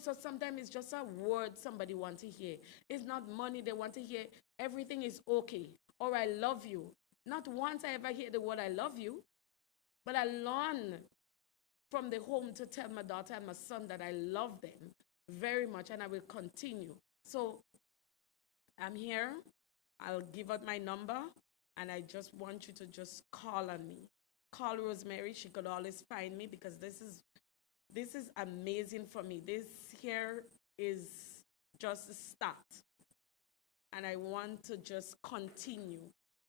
So sometimes it's just a word somebody wants to hear. It's not money they want to hear. Everything is okay. Or I love you. Not once I ever hear the word I love you, but I learn from the home to tell my daughter and my son that I love them very much and I will continue. So I'm here. I'll give out my number and I just want you to just call on me. Call Rosemary. She could always find me because this is amazing for me. This here is just a start. And I want to just continue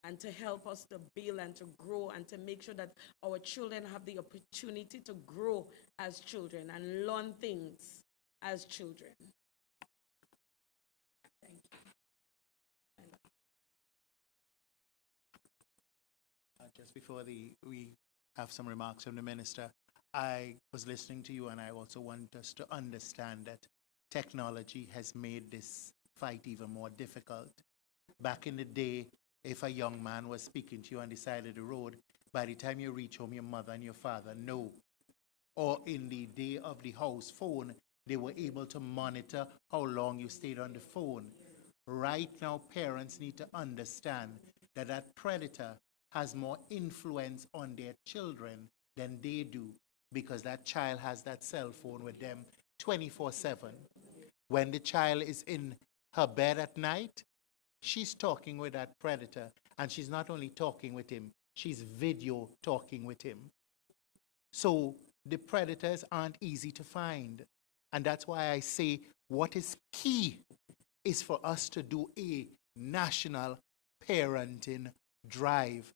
and to help us to build and to grow and to make sure that our children have the opportunity to grow as children and learn things as children. Thank you. Just before we have some remarks from the minister, I was listening to you and I also want us to understand that technology has made this fight even more difficult. Back in the day, if a young man was speaking to you on the side of the road, by the time you reach home, your mother and your father know. Or in the day of the house phone, they were able to monitor how long you stayed on the phone. Right now, parents need to understand that that predator has more influence on their children than they do because that child has that cell phone with them 24/7. When the child is in her bed at night, she's talking with that predator, and she's not only talking with him, she's video talking with him. So the predators aren't easy to find. And that's why I say what is key is for us to do a national parenting drive,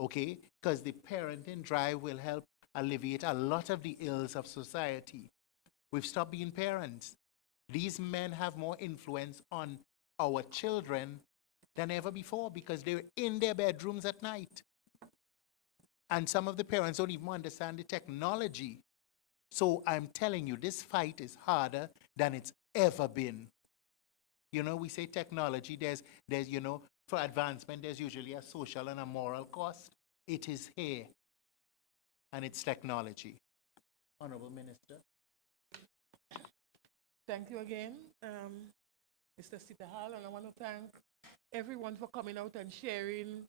okay? Because the parenting drive will help alleviate a lot of the ills of society. We've stopped being parents. These men have more influence on our children than ever before because they're in their bedrooms at night. And some of the parents don't even understand the technology. So I'm telling you, this fight is harder than it's ever been. We say technology, there's for advancement, there's usually a social and a moral cost. It is here, and it's technology. Honorable Minister. Thank you again, Mr. Sitahal, and I want to thank everyone for coming out and sharing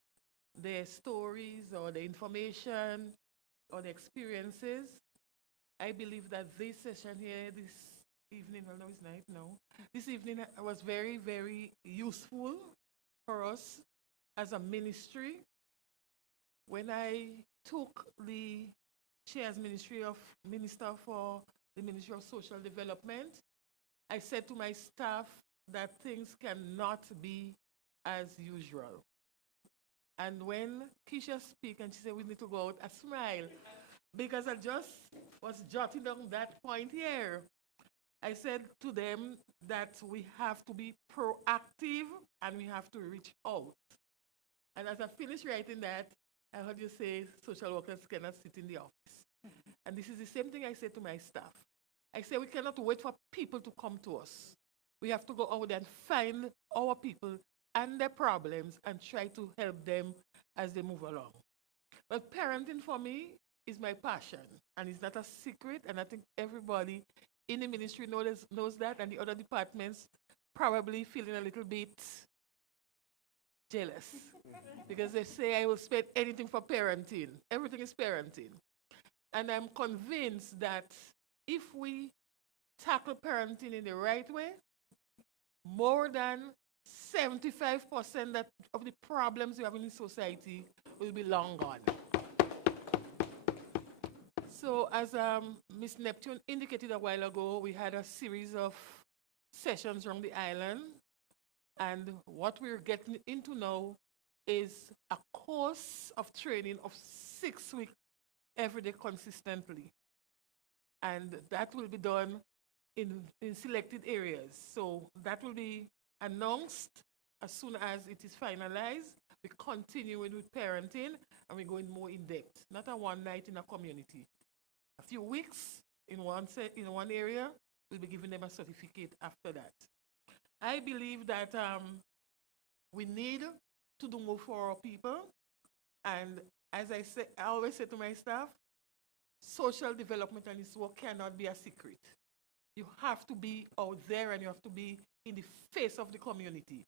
their stories or the information or the experiences. I believe that this session here this evening, well, no, it's night, no. This evening was very, very useful for us as a ministry. When I took the chair as Minister for the Ministry of Social Development, I said to my staff that things cannot be as usual. And when Keisha spoke and she said we need to go out, I smiled because I just was jotting down that point here. I said to them that we have to be proactive and we have to reach out. And as I finished writing that, I heard you say social workers cannot sit in the office. And this is the same thing I said to my staff. I say we cannot wait for people to come to us. We have to go out there and find our people and their problems and try to help them as they move along. But parenting for me is my passion, and it's not a secret, and I think everybody in the ministry knows that, and the other departments probably feeling a little bit jealous because they say I will spend anything for parenting. Everything is parenting. And I'm convinced that if we tackle parenting in the right way, more than 75% of the problems we have in society will be long gone. So as Ms. Neptune indicated a while ago, we had a series of sessions around the island. And what we're getting into now is a course of training of 6 weeks every day consistently. And that will be done in selected areas. So that will be announced as soon as it is finalized. We continue with parenting and we're going more in depth. Not a one night in a community. A few weeks in one area, we'll be giving them a certificate after that. I believe that we need to do more for our people, and as I always say to my staff, social development and its work cannot be a secret. You have to be out there and you have to be in the face of the community.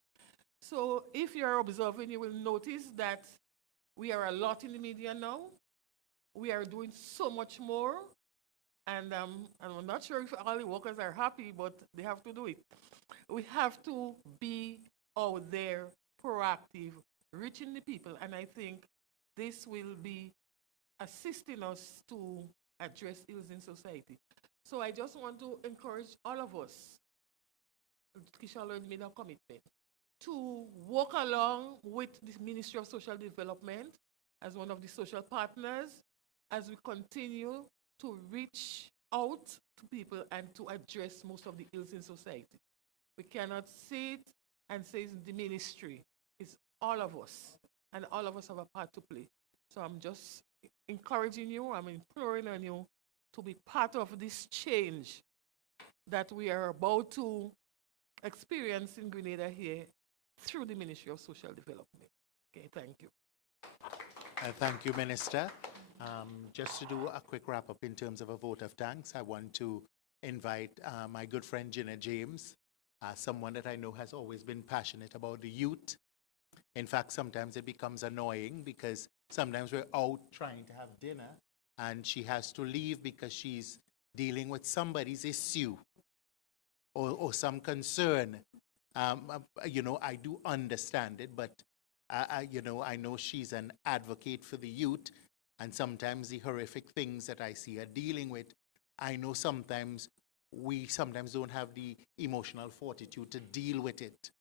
So if you're observing, you will notice that we are a lot in the media now. We are doing so much more. And I'm not sure if all the workers are happy, but they have to do it. We have to be out there, proactive, reaching the people. And I think this will be assisting us to address ills in society. So I just want to encourage all of us, Kisha made a commitment, to work along with the Ministry of Social Development as one of the social partners as we continue to reach out to people and to address most of the ills in society. We cannot sit and say it's the ministry. It's all of us, and all of us have a part to play. So I'm just encouraging you, I'm imploring on you to be part of this change that we are about to experience in Grenada here through the Ministry of Social Development. Okay, thank you. Thank you, Minister. Just to do a quick wrap up in terms of a vote of thanks, I want to invite my good friend Gina James, someone that I know has always been passionate about the youth. In fact, sometimes it becomes annoying because sometimes we're out trying to have dinner and she has to leave because she's dealing with somebody's issue or some concern. I do understand it, but I know she's an advocate for the youth, and sometimes the horrific things that I see her dealing with, I know sometimes we don't have the emotional fortitude to deal with it.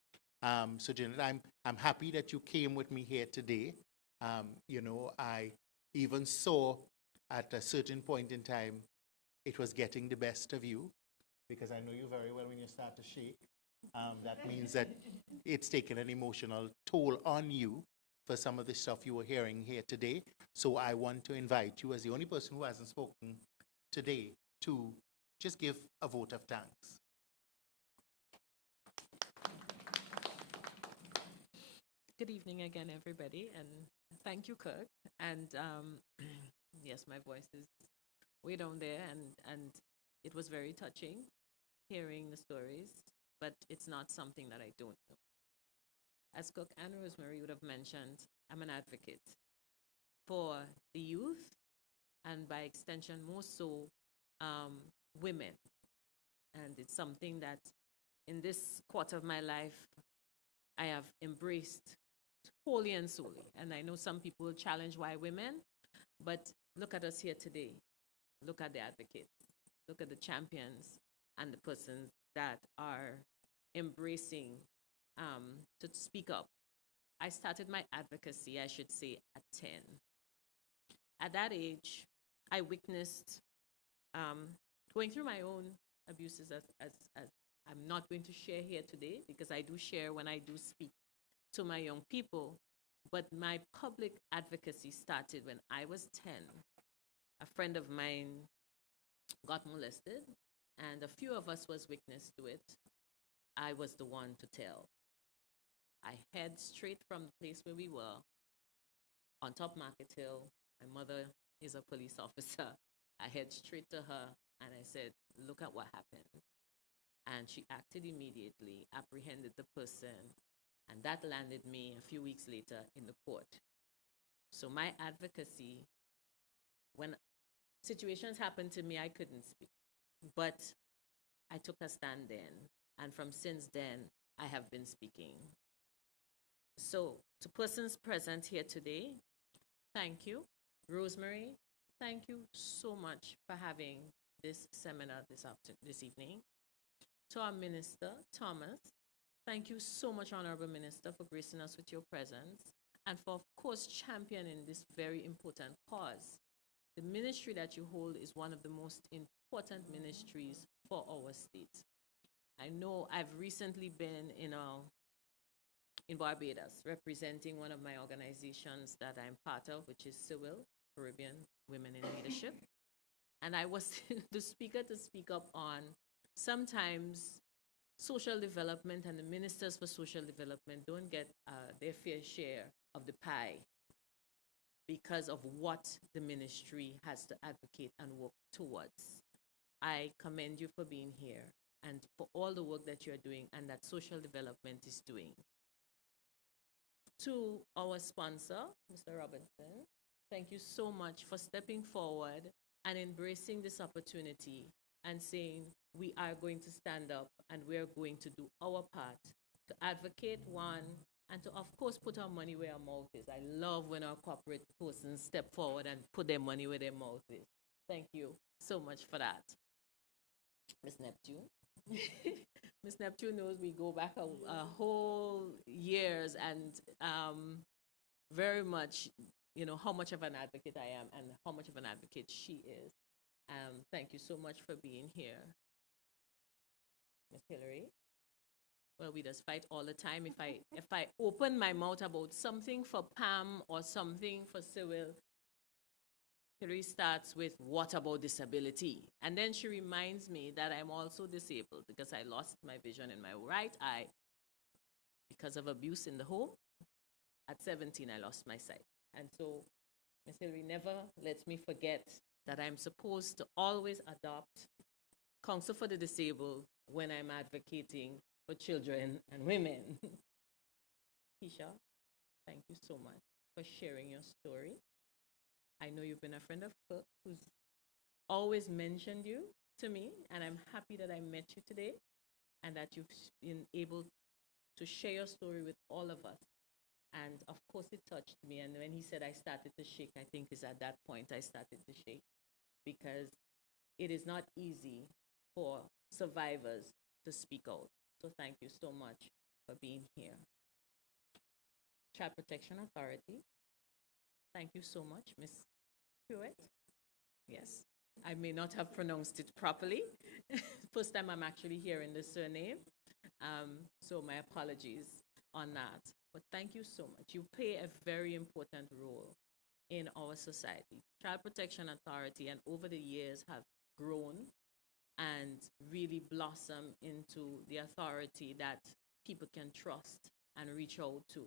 So Janet, I'm happy that you came with me here today. I even saw at a certain point in time it was getting the best of you, because I know you very well when you start to shake. That means that it's taken an emotional toll on you for some of the stuff you were hearing here today. So I want to invite you, as the only person who hasn't spoken today, to just give a vote of thanks. Good evening again, everybody, and thank you, Kirk. And yes, my voice is way down there, and it was very touching hearing the stories, but it's not something that I don't know. As Cook and Rosemary would have mentioned, I'm an advocate for the youth, and by extension, more so, women. And it's something that in this quarter of my life, I have embraced wholly and solely. And I know some people will challenge why women, but look at us here today. Look at the advocates. Look at the champions and the persons that are embracing to speak up. I started my advocacy, I should say, at 10. At that age, I witnessed going through my own abuses as I'm not going to share here today, because I do share when I do speak to my young people. But my public advocacy started when I was 10. A friend of mine got molested, and a few of us was witness to it. I was the one to tell. I head straight from the place where we were on top Market Hill. My mother is a police officer. I head straight to her and I said, look at what happened. And she acted immediately, apprehended the person, and that landed me a few weeks later in the court. So my advocacy, when situations happened to me, I couldn't speak, but I took a stand then, and from since then, I have been speaking. So to persons present here today, thank you. Rosemary, thank you so much for having this seminar this evening. To our Minister, Thomas, thank you so much, Honorable Minister, for gracing us with your presence and for, of course, championing this very important cause. The ministry that you hold is one of the most important ministries for our state. I know I've recently been in Barbados representing one of my organizations that I'm part of, which is CIWIL, Caribbean Women in Leadership. And I was the speaker to speak up on sometimes social development and the ministers for social development don't get their fair share of the pie. because of what the ministry has to advocate and work towards. I commend you for being here and for all the work that you're doing and that social development is doing. To our sponsor, Mr. Robinson, thank you so much for stepping forward and embracing this opportunity and saying we are going to stand up and we're going to do our part to advocate, one, and to, of course, put our money where our mouth is. I love when our corporate persons step forward and put their money where their mouth is. Thank you so much for that. Miss Neptune. Miss Neptune knows we go back a whole years and very much, you know, how much of an advocate I am and how much of an advocate she is. Thank you so much for being here. Miss Hillary. Well, we just fight all the time. If I open my mouth about something for Pam or something for Cyril, Hillary starts with, what about disability? And then she reminds me that I'm also disabled because I lost my vision in my right eye because of abuse in the home. At 17, I lost my sight. And so Ms. Hillary never lets me forget that I'm supposed to always adopt counsel for the disabled when I'm advocating for children and women. Keisha, thank you so much for sharing your story. I know you've been a friend of Cook who's always mentioned you to me, and I'm happy that I met you today and that you've been able to share your story with all of us. And of course, it touched me. And when he said I started to shake, I think it's at that point I started to shake, because it is not easy for survivors to speak out. So thank you so much for being here. Child Protection Authority. Thank you so much, Ms. Hewitt. Yes, I may not have pronounced it properly. First time I'm actually hearing the surname. So my apologies on that. But thank you so much. You play a very important role in our society. Child Protection Authority, and over the years have grown and really blossomed into the authority that people can trust and reach out to.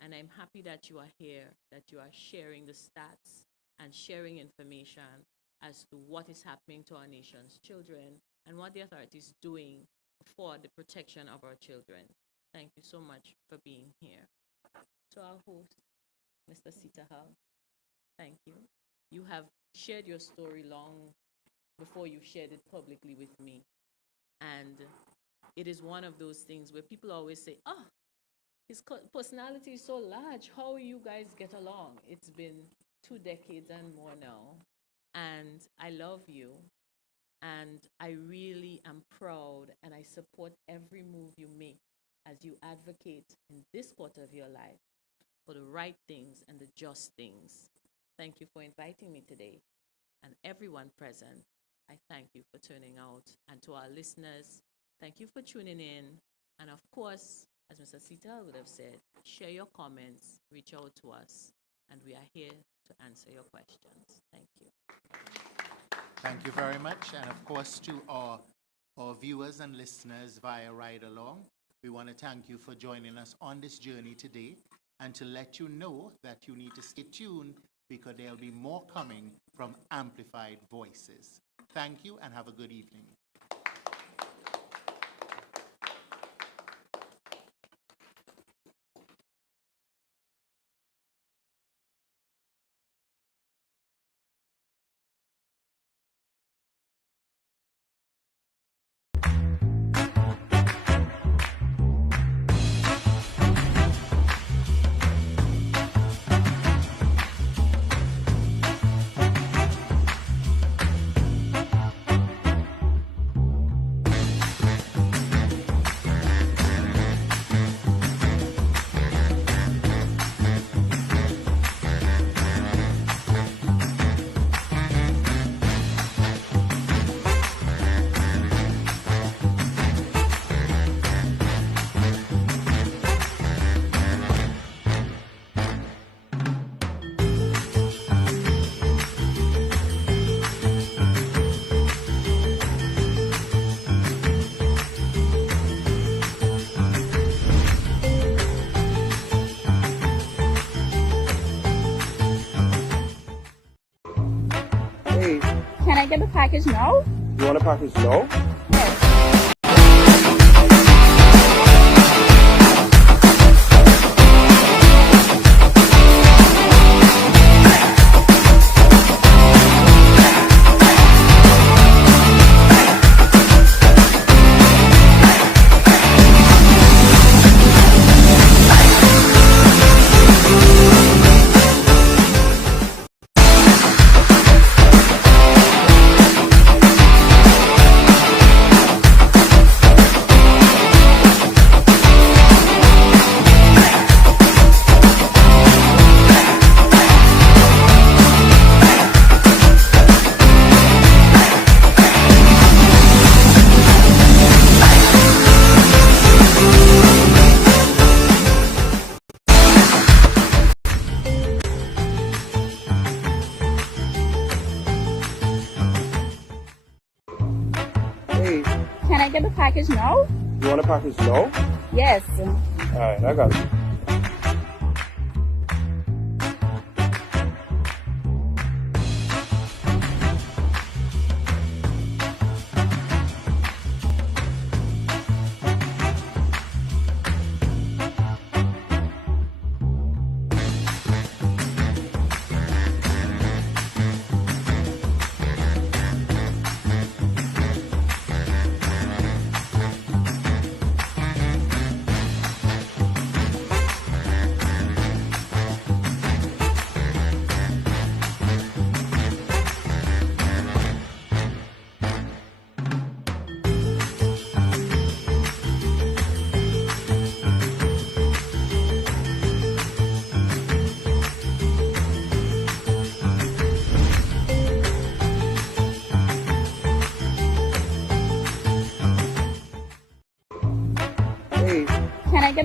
And I'm happy that you are here, that you are sharing the stats and sharing information as to what is happening to our nation's children and what the authority is doing for the protection of our children. Thank you so much for being here. To our host, Mr. Sitahal, thank you. You have shared your story long before you shared it publicly with me. And it is one of those things where people always say, oh, his personality is so large. How you guys get along? It's been 2 decades and more now. And I love you. And I really am proud, and I support every move you make as you advocate in this quarter of your life for the right things and the just things. Thank you for inviting me today. And everyone present, I thank you for turning out. And to our listeners, thank you for tuning in. And of course, as Mr. Sita would have said, share your comments, reach out to us, and we are here to answer your questions. Thank you. Thank you very much. And of course, to our viewers and listeners via Ride Along, we want to thank you for joining us on this journey today, and to let you know that you need to stay tuned because there'll be more coming from Amplified Voices. Thank you and have a good evening. I get the package now? You want a package now? Can I get the package now? You want a package now? Yes. All right, I got you.